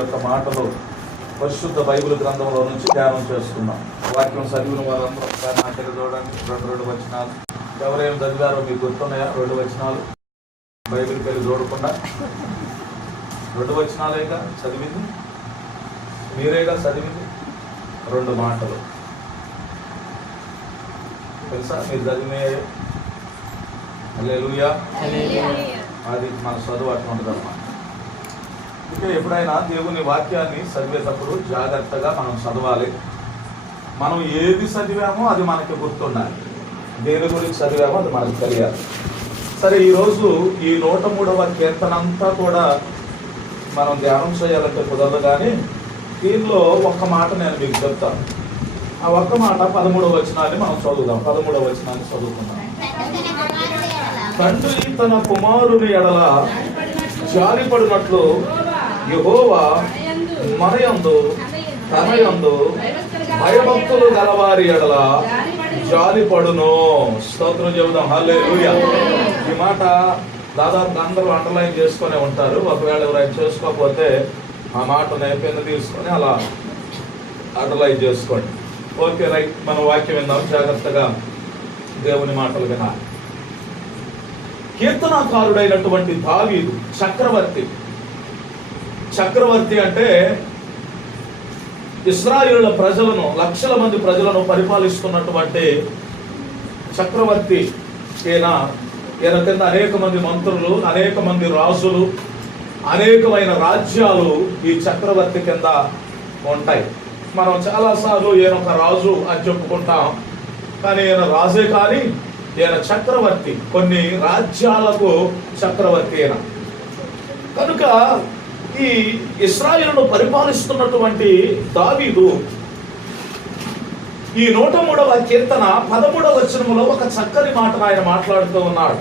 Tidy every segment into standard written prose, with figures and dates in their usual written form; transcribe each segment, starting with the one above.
యొక్క మాటలు పరిశుద్ధ బైబిల్ గ్రంథంలో నుంచి ధ్యానం చేసుకున్నాం. వాక్యం చదివిన వారందరూ ఒకసారి నా దగ్గర చూడండి. రెండు వచనాలు ఎవరేం చదివారో మీకు గుర్తున్నాయా? 2 వచనాలు బైబిల్కి వెళ్ళి చూడకుండా 2 వచనాలేగా చదివింది, మీరేగా చదివింది. 2 మాటలు తెలుసా మీరు చదివినాయే? హల్లెలూయా. అది మన చదువు అట్లా ఉంటుంది అన్నమాట. ఇంకా ఎప్పుడైనా దేవుని వాక్యాన్ని చదివేటప్పుడు జాగ్రత్తగా మనం చదవాలి. మనం ఏది చదివామో అది మనకి గుర్తుండాలి. దేని గురించి చదివామో అది మనకు తెలియాలి. సరే, ఈరోజు ఈ 103వ కీర్తన అంతా కూడా మనం ధ్యానం చేయాలంటే కుదరదు, కానీ దీనిలో ఒక్క మాట నేను మీకు చెప్తాను. ఆ ఒక్క మాట 13వ వచనాన్ని మనం చదువుదాం. 13వ వచనాన్ని చదువుకుందాం. తండ్రి తన కుమారుని ఎడల జాలిపడినట్లు యెహోవా మనయందు తనయందు భయభక్తులు గలవారి ఎడల జాలిపడును. స్తోత్రం చెబుదాం. హల్లెలూయా. ఈ మాట దాదాపు అందరూ అండర్లైన్ చేసుకునే ఉంటారు. ఒకవేళ ఎవరైనా చేసుకోకపోతే ఆ మాటను పెన్ను తీసుకొని అలా అండర్లైన్ చేసుకోండి. Okay, right. మనం వాక్యం విందాం. జాగ్రత్తగా దేవుని మాటలు వినాలి. కీర్తనాకారుడైనటువంటి దావీదు చక్రవర్తి అంటే ఇశ్రాయేలు ప్రజలను, లక్షల మంది ప్రజలను పరిపాలిస్తున్నటువంటి చక్రవర్తి. ఈయన కింద అనేక మంది మంత్రులు, అనేక మంది రాజులు, అనేకమైన రాజ్యాలు ఈ చక్రవర్తి కింద ఉంటాయి. మనం చాలాసార్లు ఈయన ఒక రాజు అని చెప్పుకుంటాం, కానీ ఈయన రాజే కానీ ఈయన చక్రవర్తి. కొన్ని రాజ్యాలకు చక్రవర్తి ఈయన. కనుక ఈ ఇశ్రాయేలును పరిపాలిస్తున్నటువంటి దావీదు ఈ 103వ కీర్తన 13వ వచనములో ఒక చక్కని మాట ఆయన మాట్లాడుతూ ఉన్నాడు.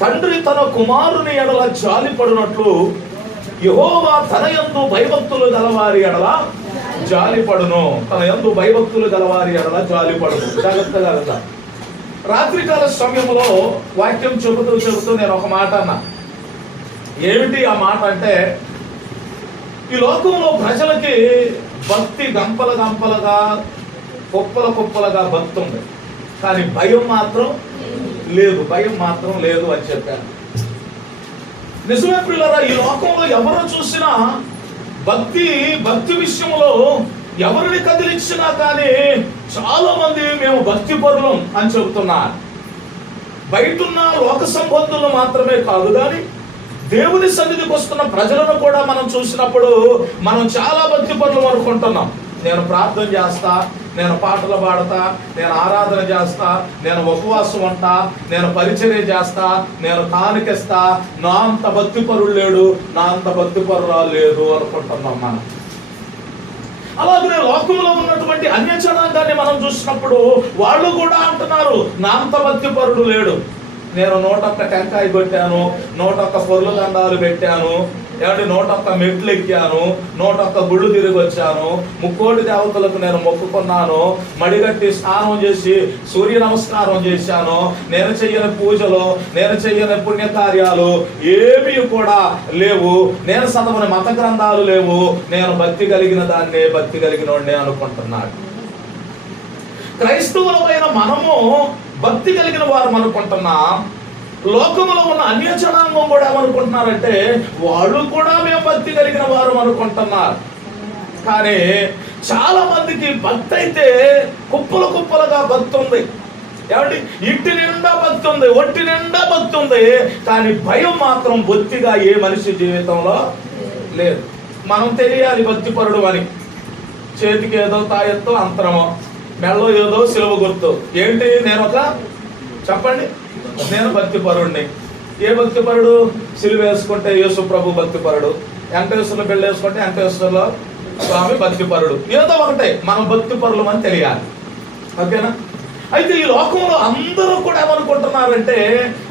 తండ్రి తన కుమారుని ఎడల జాలిపడినట్లు యెహోవా తన యందు భయభక్తులు గలవారి ఎడల జాలిపడును. తన యందు భయభక్తులు గలవారి ఎడల జాలిపడును. జాగ్రత్తగా వెళ్తా. రాత్రికాల సమయంలో వాక్యం చెబుతూ నేను ఒక మాట అన్నా. ఏమిటి ఆ మాట అంటే, ఈ లోకంలో ప్రజలకి భక్తి గంపలుగా కుప్పలుగా భక్తి ఉంది, కానీ భయం మాత్రం లేదు అని చెప్పాను. నిజమే ప్రియులారా, ఈ లోకంలో ఎవరు చూసినా భక్తి విషయంలో ఎవరిని కదిలించినా కానీ చాలా మంది మేము భక్తి పరులం అని చెబుతున్నారు. బయటున్న లోక సంబంధులు మాత్రమే కాదు, కానీ దేవుని సన్నిధికి వస్తున్న ప్రజలను కూడా మనం చూసినప్పుడు మనం చాలా భక్తి పరులు అనుకుంటున్నాం. నేను ప్రార్థన చేస్తా, నేను పాటలు పాడతా, నేను ఆరాధన చేస్తా, నేను ఉపవాసం ఉంటా, నేను పరిచర్య చేస్తా, నేను కానుకిస్తా, నా అంత భక్తి పరుడు లేడు, నా అంత భక్తి పరురాలు లేదు అనుకుంటున్నాం మనం. అలాగే లోకంలో ఉన్నటువంటి అన్య జనాంగాన్ని మనం చూసినప్పుడు వాళ్ళు కూడా అంటున్నారు, నా అంత భక్తి పరుడు లేడు. నేను 101 టెంకాయ కొట్టాను, 101 పొర్లు దండాలు పెట్టాను, 101 మెట్లు ఎక్కాను, 101 గుళ్ళు తిరిగి వచ్చాను, 3 దేవతలకు నేను మొక్కుకున్నాను, మడిగట్టి స్నానం చేసి సూర్య నమస్కారం చేశాను, నేను చెయ్యని పూజలు, నేను చెయ్యని పుణ్యకార్యాలు ఏమీ కూడా లేవు, నేను చదవని మత గ్రంథాలు లేవు, నేను భక్తి కలిగిన దాన్నే భక్తి కలిగిన వాడినే అనుకుంటున్నాడు. క్రైస్తవులమైన మనము భక్తి కలిగిన వారు అనుకుంటున్నాం. లోకంలో ఉన్న అన్య జనాంగం కూడా ఏమనుకుంటున్నారంటే వాళ్ళు కూడా మేము భక్తి కలిగిన వారు అనుకుంటున్నారు. కానీ చాలా మందికి భక్తి అయితే కుప్పలుగా భక్తి ఉంది. ఏమండి, ఇంటి నిండా భక్తి ఉంది, ఒంటి నిండా భక్తి ఉంది, కానీ భయం మాత్రం బొత్తిగా ఏ మనిషి జీవితంలో లేదు. మనం తెలియాలి భక్తి పరుడు అని. చేతికి ఏదో తాయెత్తు అంతరమో, మెళ్ళో ఏదో సిలువ గుర్తు. ఏంటి? చెప్పండి, నేను భక్తి పరుడిని. ఏ భక్తి పరుడు? సిలువ వేసుకుంటే యేసు ప్రభు భక్తి పరుడు, వెంకటేశ్వర్లో పెళ్లి వేసుకుంటే వెంకటేశ్వర్లో స్వామి భక్తి పరుడు. ఏదో ఒకటే, మనం భక్తి పరులు అని తెలియాలి. ఓకేనా? అయితే ఈ లోకంలో అందరూ కూడా ఏమనుకుంటున్నారంటే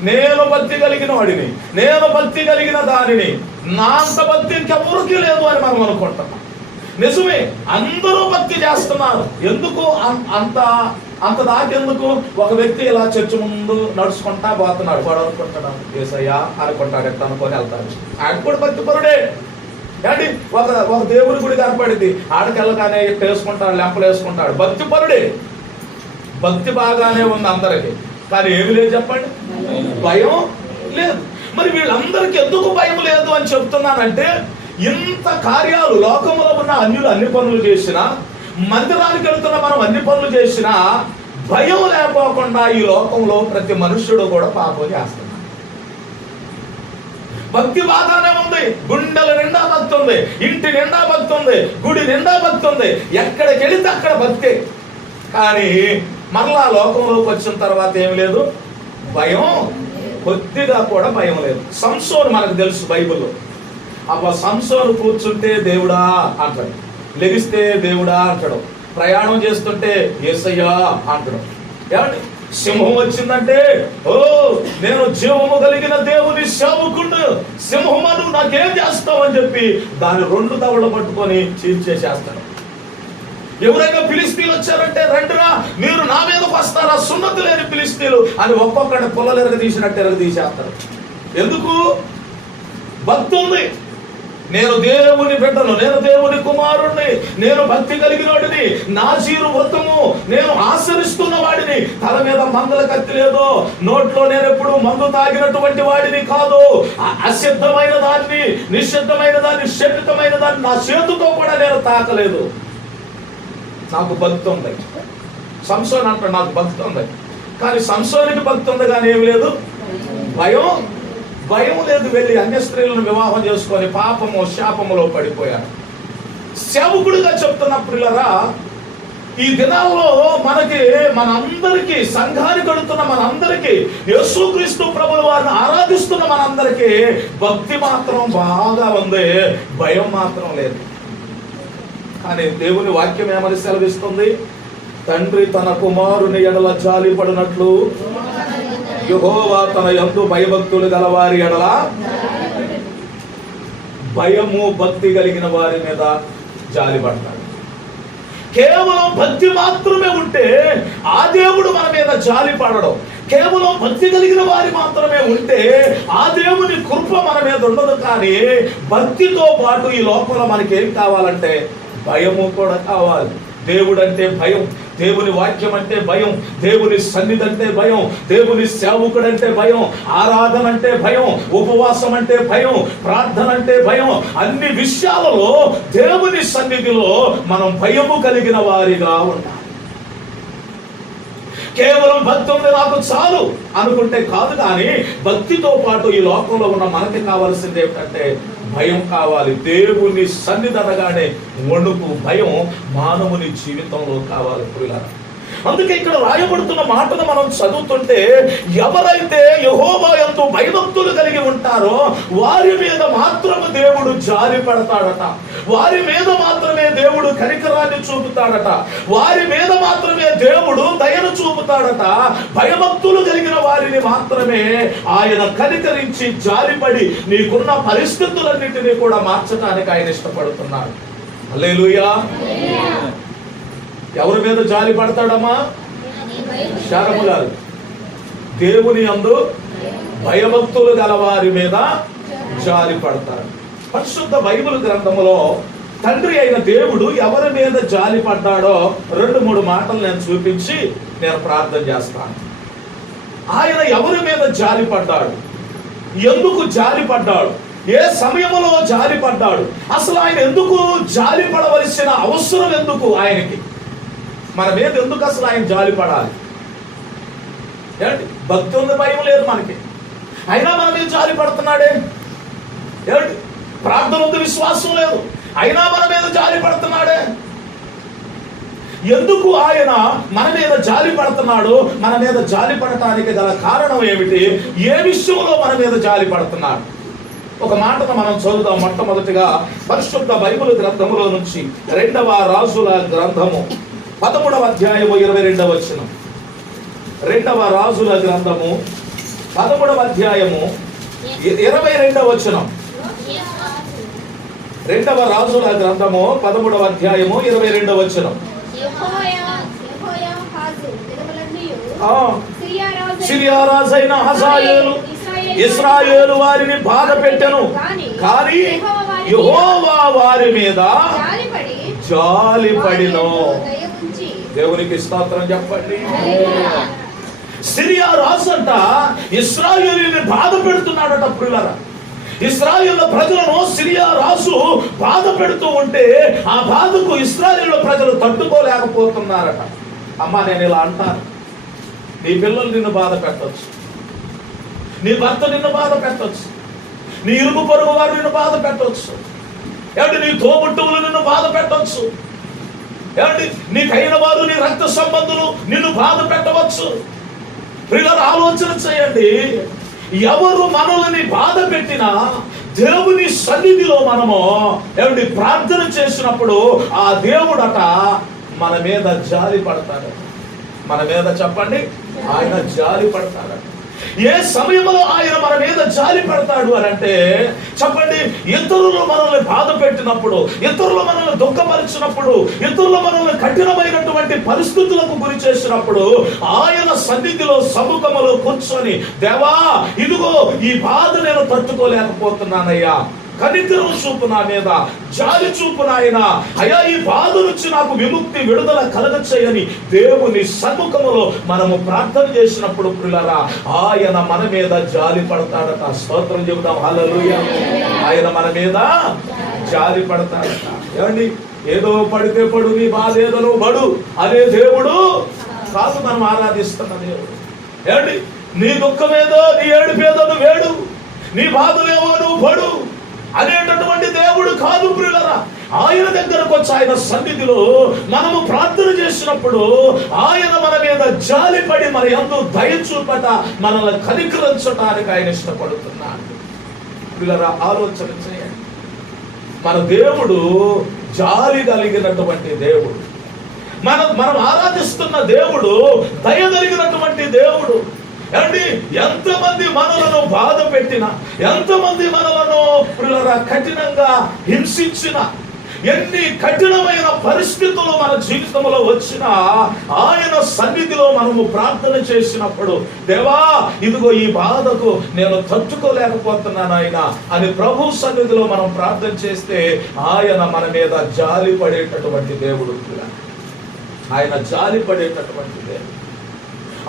నేను భక్తి కలిగిన వాడిని, నేను భక్తి కలిగిన దానిని, నా అంత భక్తి ఇంకెవరికి లేదు అని మనం అనుకుంటున్నాం. నిజమే, అందరూ భక్తి చేస్తున్నారు. ఎందుకు అంత దాకెందుకు? ఒక వ్యక్తి ఇలా చర్చి ముందు నడుచుకుంటా పోతున్నాడు, వాడు అనుకుంటాడు యేసయ్యా అనుకుంటాడు, ఎట్లా అనుకొని వెళ్తాడు. ఆయన కూడా భక్తి పరుడే. ఏంటి ఒక దేవుని గుడి కనపడింది, ఆడకెళ్ళగానే వేసుకుంటాడు, లెంపలు వేసుకుంటాడు, భక్తి పరుడే, భక్తి బాగానే ఉంది అందరికి, కానీ ఏమి లేదు చెప్పండి, భయం లేదు. మరి వీళ్ళందరికీ ఎందుకు భయం లేదు అని చెప్తున్నానంటే, ఇంత కార్యాలు లోకంలో ఉన్న అన్యులు అన్ని పనులు చేసినా, మందిరానికి వెళ్తున్న మనం అన్ని పనులు చేసినా భయం లేకపోకుండా ఈ లోకంలో ప్రతి మనుష్యుడు కూడా పాపం చేస్తున్నాడు. భక్తి బాగానే ఉంది, గుండెల నిండా భక్తి ఉంది, ఇంటి నిండా భక్తి ఉంది, గుడి నిండా భక్తి ఉంది, ఎక్కడికి వెళితే అక్కడ భక్తి. కానీ మరలా లోకంలోకి వచ్చిన తర్వాత ఏమి లేదు, భయం, కొద్దిగా కూడా భయం లేదు. సంసోను మనకు తెలుసు బైబిల్లో, అబ్బా సంసోను కూర్చుంటే దేవుడా అంటాడు, లెగిస్తే దేవుడా అంటాడు, ప్రయాణం చేస్తుంటే యేసయ్యా అంటాడు. ఏమండి, సింహం వచ్చిందంటే ఓ నేను జీవము కలిగిన దేవుని సేవకుడు, సింహమను నాకేం చేస్తావు అని చెప్పి దాని 2 దవడలు పట్టుకొని చీల్చేసేస్తాడు. ఎవరైనా ఫిలిస్తీన్లు వచ్చారంటే రండిరా మీరు నా మీదకు వస్తారా సున్నతి లేని ఫిలిస్తీన్లు అని ఒక్కొక్కడిని పొల్లలు ఎరగదీసినట్టు ఎరగదీసేస్తారు. ఎందుకు? భక్తి ఉంది, నేను దేవుని బిడ్డను, నేను దేవుని కుమారుణ్ణి, నేను భక్తి కలిగిన వాడిని, నాజీరు వ్రతము నేను ఆచరిస్తున్న వాడిని, తల మీద మంగళ కత్తి లేదు, నోట్లో నేను ఎప్పుడు మందు తాగినటువంటి వాడిని కాదు, అసిద్ధమైన దాన్ని, నిషిద్ధమైన దాన్ని, శపితమైన దాన్ని నా చేతితో కూడా నేను తాకలేదు, నాకు భక్తి ఉంది. సంసోను అంటాడు నాకు భక్తి ఉంది, కానీ సంసోనికి భక్తి ఉంది కానీ ఏమి లేదు, భయం లేదు. వెళ్ళి అన్య స్త్రీలను వివాహం చేసుకొని పాపము శాపములో పడిపోయారు. సేవకుడిగా చెప్తున్నప్పుడులరా, ఈ దినాల్లో మనందరికీ, సంఘానికి వెళుతున్న మనందరికీ, యేసుక్రీస్తు ప్రభుల వారిని ఆరాధిస్తున్న మనందరికీ భక్తి మాత్రం బాగా ఉంది, భయం మాత్రం లేదు. కానీ దేవుని వాక్యం ఏమని సెలవిస్తుంది? తండ్రి తన కుమారుని ఎడల జాలి పడినట్లు యెహోవా తన యందు భయభక్తులు గలవారి ఎడల, భయము భక్తి కలిగిన వారి మీద జాలి పడతాడు. కేవలం భక్తి మాత్రమే ఉంటే ఆ దేవుడు మన మీద జాలి పడడం, కేవలం భక్తి కలిగిన వారి మాత్రమే ఉంటే ఆ దేవుని కృప మన మీద ఉండదు. కానీ భక్తితో పాటు ఈ లోకంలో మనకేం కావాలంటే భయము కూడా కావాలి. దేవుడు అంటే భయం, దేవుని వాక్యం అంటే భయం, దేవుని సన్నిధి అంటే భయం, దేవుని సేవకుడు అంటే భయం, ఆరాధన అంటే భయం, ఉపవాసం అంటే భయం, ప్రార్థన అంటే భయం. అన్ని విషయాలలో దేవుని సన్నిధిలో మనం భయము కలిగిన వారిగా ఉండాలి. కేవలం భక్తి ఉంది నాకు చాలు అనుకుంటే కాదు, కానీ భక్తితో పాటు ఈ లోకంలో ఉన్న మనకి కావాల్సింది ఏమిటంటే భయం కావాలి. దేవుని సన్నిధి అనగానే వణుకు, భయం మానవుని జీవితంలో కావాలి. అందుకే ఇక్కడ రాయబడుతున్న మాటను మనం చదువుతుంటే, ఎవరైతే యెహోవా యందు భయభక్తులు కలిగి ఉంటారో వారి మీద మాత్రమే దేవుడు జాలి పడతాడట, వారి మీద మాత్రమే దేవుడు కనికరాన్ని చూపుతాడట, వారి మీద మాత్రమే దేవుడు దయను చూపుతాడట. భయభక్తులు కలిగిన వారిని మాత్రమే ఆయన కనికరించి జాలిపడి నీకున్న పరిస్థితులన్నింటినీ కూడా మార్చడానికి ఆయన ఇష్టపడుతున్నాడు. హల్లెలూయా. ఎవరి మీద జాలి పడతాడమ్మా? శారము గారు, దేవుని యందు భయభక్తులు గల వారి మీద జాలి పడతాడు. పరిశుద్ధ బైబిల్ గ్రంథములో తండ్రి అయిన దేవుడు ఎవరి మీద జాలి పడ్డాడో 2-3 మాటలు నేను చూపించి నేను ప్రార్థన చేస్తాను. ఆయన ఎవరి మీద జాలి పడ్డాడు, ఎందుకు జాలి పడ్డాడు, ఏ సమయంలో జాలి పడ్డాడు, అసలు ఆయన ఎందుకు జాలి పడవలసిన అవసరం ఎందుకు, ఆయనకి మన మీద ఎందుకు అసలు ఆయన జాలి పడాలి? ఏంటి, భక్తి ఉంది, భయం లేదు మనకి, అయినా మన మీద జాలి పడుతున్నాడే. ఏంటి, ప్రార్థన ఉంది, విశ్వాసం లేదు, అయినా మన మీద జాలి పడుతున్నాడే. ఎందుకు ఆయన మన మీద జాలి పడుతున్నాడు? మన మీద జాలి పడటానికి గల కారణం ఏమిటి? ఏ విషయంలో మన మీద జాలి పడుతున్నాడు? ఒక మాటను మనం చదువుదాం. మొట్టమొదటిగా పరిశుద్ధ బైబిల్ గ్రంథములో నుంచి 2వ రాజుల గ్రంథము 13వ అధ్యాయము 22వ వచనం. 2వ రాజుల గ్రంథము 13వ అధ్యాయము 22వ వచనం. 2వ రాజుల గ్రంథము 13వ అధ్యాయము 22వ వచనం. సిరియా రాజైన హజాయేలు ఇశ్రాయేలు వారిని బాధ పెట్టెను, కానీ యెహోవా వారి మీద జాలిపడినో. దేవునికి స్తోత్రం చెప్పండి. సిరియా రాజు అంట ఇశ్రాయేలుని బాధ పెడుతున్నాడట ప్రియులారా. ఇశ్రాయేల్ ప్రజలను సిరియా రాజు బాధ పెడుతూ ఉంటే ఆ బాధకు ఇశ్రాయేల్ ప్రజలు తట్టుకోలేకపోతున్నారట. అమ్మా, నేను ఇలా అంటాను, నీ పిల్లలు నిన్ను బాధ పెట్టవచ్చు, నీ భర్త నిన్ను బాధ పెట్టవచ్చు, నీ ఇరుగు పొరుగు వారు నిన్ను బాధ పెట్టవచ్చు, ఏమిటి నీ తోబుట్టువులు నిన్ను బాధ పెట్టవచ్చు, ఏమిటి నీకైన వారు నీ రక్త సంబంధులు నిన్ను బాధ పెట్టవచ్చు. ప్రియులారా, ఆలోచన చేయండి, ఎవరు మనల్ని బాధ పెట్టినా దేవుని సన్నిధిలో మనము ఏమిటి ప్రార్థన చేసినప్పుడు ఆ దేవుడట మన మీద జాలి పడతాడు. మన మీద చెప్పండి, ఆయన జాలి పడతాడు. ఏ సమయంలో ఆయన మన మీద జాలి పడతాడు అని అంటే చెప్పండి, ఇతరులు మనల్ని బాధ పెట్టినప్పుడు, ఇతరులు మనల్ని దుఃఖపరిచినప్పుడు, ఇతరులు మనల్ని కఠినమైనటువంటి పరిస్థితులకు గురి చేసినప్పుడు ఆయన సన్నిధిలో సముఖములో కూర్చొని, దేవా ఇదిగో ఈ బాధ నేను తట్టుకోలేకపోతున్నానయ్యా, కనికరం చూపు నా మీద, జాలి చూపు నాయన, అయ్యా ఈ బాధ నుంచి నాకు విముక్తి విడుదల కలగచేయని దేవుని సన్ముఖములో మనము ప్రార్థన చేసినప్పుడు ప్రియులారా ఆయన మన మీద జాలి పడతాడట. స్తోత్రం చెబుతాం, హల్లెలూయా. ఆయన మన మీద జాలి పడతాడట. ఏమండి, ఏదో పడితే పడు, నీ బాధ ఏదో నువ్వు పడు అనే దేవుడు కాదు మనం ఆరాధిస్తున్న దేవుడు. ఏమండి, నీ దుఃఖమేదో, నీ ఏడుపేదో నువ్వు వేడు, నీ బాధలేవో నువ్వు పడు అనేటటువంటి దేవుడు కాదు ప్రియులారా. ఆయన దగ్గరకు వచ్చి ఆయన సన్నిధిలో మనము ప్రార్థన చేసినప్పుడు ఆయన మన మీద జాలిపడి మన యందు దయ చూపట, మనల్ని కనికరించడానికి ఆయన ఇష్టపడుతున్నాడు. ప్రియులారా, ఆలోచన చేయండి, మన దేవుడు జాలి కలిగినటువంటి దేవుడు. మనం ఆరాధిస్తున్న దేవుడు దయ కలిగినటువంటి దేవుడు. ఏమండి, ఎంతమంది మనలను బాధ పెట్టినా, ఎంతమంది మనలను కఠినంగా హింసించిన, ఎన్ని కఠినమైన పరిస్థితులు మన జీవితంలో వచ్చినా ఆయన సన్నిధిలో మనము ప్రార్థన చేసినప్పుడు, దేవా ఇదిగో ఈ బాధకు నేను తట్టుకోలేకపోతున్నాను ఆయన అని ప్రభు సన్నిధిలో మనం ప్రార్థన చేస్తే ఆయన మన మీద జాలి పడేటటువంటి దేవుడు. ఆయన జాలి పడేటటువంటి దేవుడు.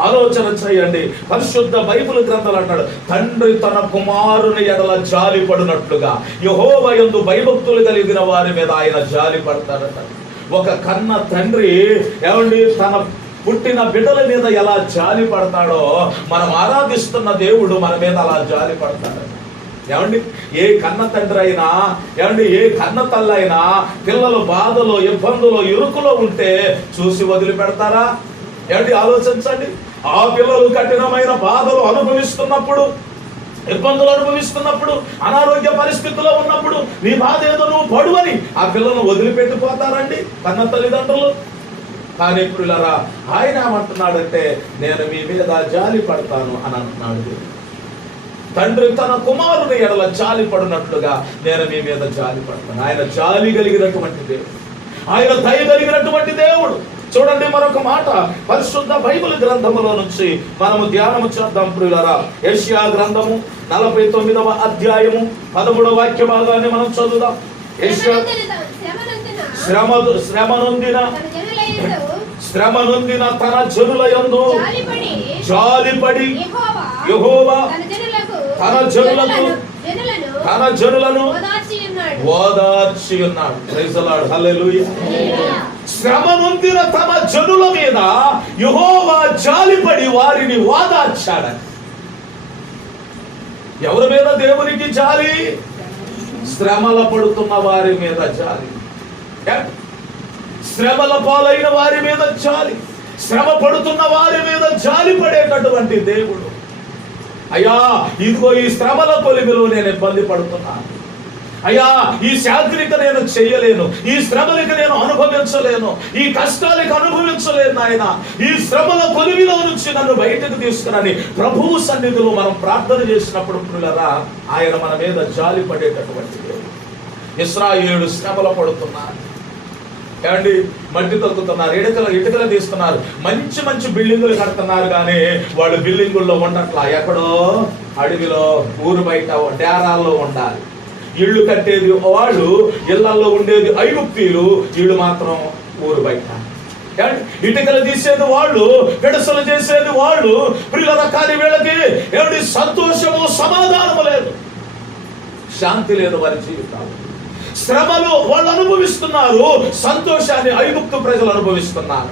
ఆలోచన చేయండి, పరిశుద్ధ బైబిల్ గ్రంథాలు అంటాడు, తండ్రి తన కుమారుని ఎడల జాలి పడినట్లుగా యెహోవా యందు భయభక్తులు కలిగిన వారి మీద ఆయన జాలి పడతాడట. ఒక కన్న తండ్రి ఏమండి తన పుట్టిన బిడ్డల మీద ఎలా జాలి పడతాడో మనం ఆరాధిస్తున్న దేవుడు మన మీద అలా జాలి పడతాడట. ఏమండి, ఏ కన్న తండ్రి అయినా, ఏమండి ఏ కన్న తల్లి అయినా పిల్లలు బాధలో, ఇబ్బందులో, ఇరుకులో ఉంటే చూసి వదిలిపెడతారా? ఏమండి, ఆలోచించండి. ఆ పిల్లలు కఠినమైన బాధలు అనుభవిస్తున్నప్పుడు, ఇబ్బందులు అనుభవిస్తున్నప్పుడు, అనారోగ్య పరిస్థితుల్లో ఉన్నప్పుడు నీ బాధ ఏదో నువ్వు పడు అని ఆ పిల్లలను వదిలిపెట్టిపోతారండి కన్న తల్లిదండ్రులు? కానీ ప్రియులారా, ఆయన ఏమంటున్నాడంటే నేను మీ మీద జాలి పడతాను అని అంటున్నాడు. తండ్రి తన కుమారుని ఎడల జాలి పడినట్లుగా నేను మీ మీద జాలి పడతాను. ఆయన జాలి కలిగినటువంటి దేవుడు, ఆయన దయ కలిగినటువంటి దేవుడు. చూడండి, మరొక మాట పరిశుద్ధ బైబిల్ గ్రంథములో నుంచి మనము ధ్యానము చేద్దాం ప్రియులారా. యెషయా గ్రంథము 49వ అధ్యాయము 13వ వాక్య భాగాన్ని మనం చదువుదాం. శ్రమనొందిన తన జనుల యందు జాలిపడి యెహోవా తన జనులను ఓదార్చి ఉన్నాడు. ప్రైజ్ ది లార్డ్, హల్లెలూయా. శ్రమనొందిన తమ జనుల మీద యెహోవా జాలిపడి వారిని ఓదార్చాడని. ఎవరి మీద దేవునికి జాలి? శ్రమల పడుతున్న వారి మీద జాలి, శ్రమల పాలైన వారి మీద జాలి, శ్రమ పడుతున్న వారి మీద జాలి పడేటటువంటి దేవుడు. అయ్యా ఇదిగో ఈ శ్రమల కొలిమిలో నేను ఇబ్బంది పడుతున్నాను, అయ్యా ఈ శాంతినిక నేను చెయ్యలేను, ఈ శ్రమలిక నేను అనుభవించలేను, ఈ కష్టాలకు అనుభవించలేను ఆయన, ఈ శ్రమల కొలిమిలో నుంచి నన్ను బయటకు తీసుకురని ప్రభువు సన్నిధిలో మనం ప్రార్థన చేసినప్పుడు ప్రియులారా ఆయన మన మీద జాలి పడేటటువంటి దేవుడు. ఇశ్రాయేలు శ్రమల పడుతున్నారు, ఏమండి మట్టి తొక్కుతున్నారు, ఇటుకలు తీస్తున్నారు, మంచి మంచి బిల్డింగులు కడుతున్నారు, కానీ వాళ్ళు బిల్డింగుల్లో ఉండట్లా, ఎక్కడో అడవిలో ఊరు బయట డేరాల్లో ఉండాలి. ఇళ్ళు కట్టేది వాళ్ళు, ఇళ్లలో ఉండేది ఐగుప్తీయులు, వీళ్ళు మాత్రం ఊరు బయట. ఇటుకలు తీసేది వాళ్ళు, పెడసలు చేసేది వాళ్ళు. ప్రియుల కానీ వీళ్ళకి ఏమిటి సంతోషము సమాధానము లేదు, శాంతి లేదు వారి జీవితాలు. శ్రమలు వాళ్ళు అనుభవిస్తున్నారు, సంతోషాన్ని ఐగుప్తు ప్రజలు అనుభవిస్తున్నారు.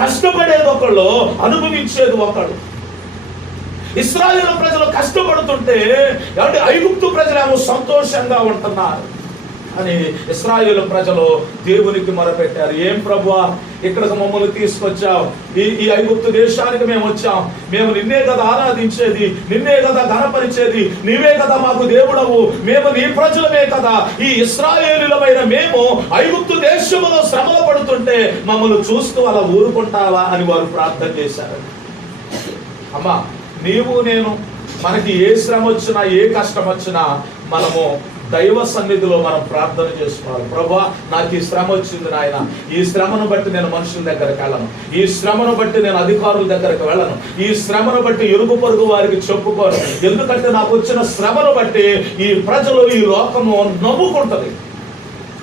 కష్టపడేది ఒకళ్ళు, అనుభవించేది ఒకళ్ళు. ఇశ్రాయేలు ప్రజలు కష్టపడుతుంటే ఐగుప్తు ప్రజలేమో సంతోషంగా ఉంటున్నారు. అని ఇశ్రాయేలు ప్రజలు దేవునికి మొరపెట్టారు, ఏం ప్రభువా ఇక్కడికి మమ్మల్ని తీసుకొచ్చావు, ఈ ఐగుప్తు దేశానికి మేము వచ్చాం, మేము నిన్నే కదా ఆరాధించేది, నిన్నే కదా ఘనపరిచేది, నీవే కదా మాకు దేవుడవు, మేము నీ ప్రజలమే కదా, ఈ ఇశ్రాయేలులమైన మేము ఐగుప్తు దేశంలో శ్రమలు పడుతుంటే మమ్మల్ని చూస్తూ అలా ఊరుకుంటావా అని వారు ప్రార్థన చేశారు. అమ్మా, నీవు నేను మనకి ఏ శ్రమ వచ్చినా ఏ కష్టం వచ్చినా మనము దైవ సన్నిధిలో మనం ప్రార్థన చేసుకోవాలి. ప్రభువా నాకు ఈ శ్రమ వచ్చింది నాయన, ఈ శ్రమను బట్టి నేను మనుషుల దగ్గరకు వెళ్ళను, ఈ శ్రమను బట్టి నేను అధికారుల దగ్గరకు వెళ్ళను, ఈ శ్రమను బట్టి ఇరుగు పొరుగు వారికి చెప్పుకోను, ఎందుకంటే నాకు వచ్చిన శ్రమను బట్టి ఈ ప్రజలు ఈ లోకము నవ్వుకుంటది,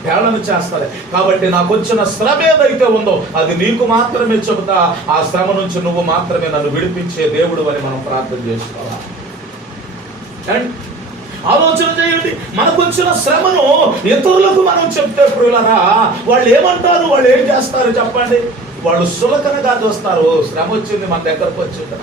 హేళన చేస్తారు. కాబట్టి నాకు వచ్చిన శ్రమ ఏదైతే ఉందో అది నీకు మాత్రమే చెబుతా, ఆ శ్రమ నుంచి నువ్వు మాత్రమే నన్ను విడిపించే దేవుడు అని మనం ప్రార్థన చేసుకోవాలి. అండ్ ఆలోచన చేయండి, మనకు వచ్చిన శ్రమను ఇతరులకు మనం చెప్తే ప్రియులారా వాళ్ళు ఏమంటారు, వాళ్ళు ఏం చేస్తారు చెప్పండి? వాళ్ళు సులకనగా చూస్తారు. శ్రమ వచ్చింది మన దగ్గరకు వచ్చింది,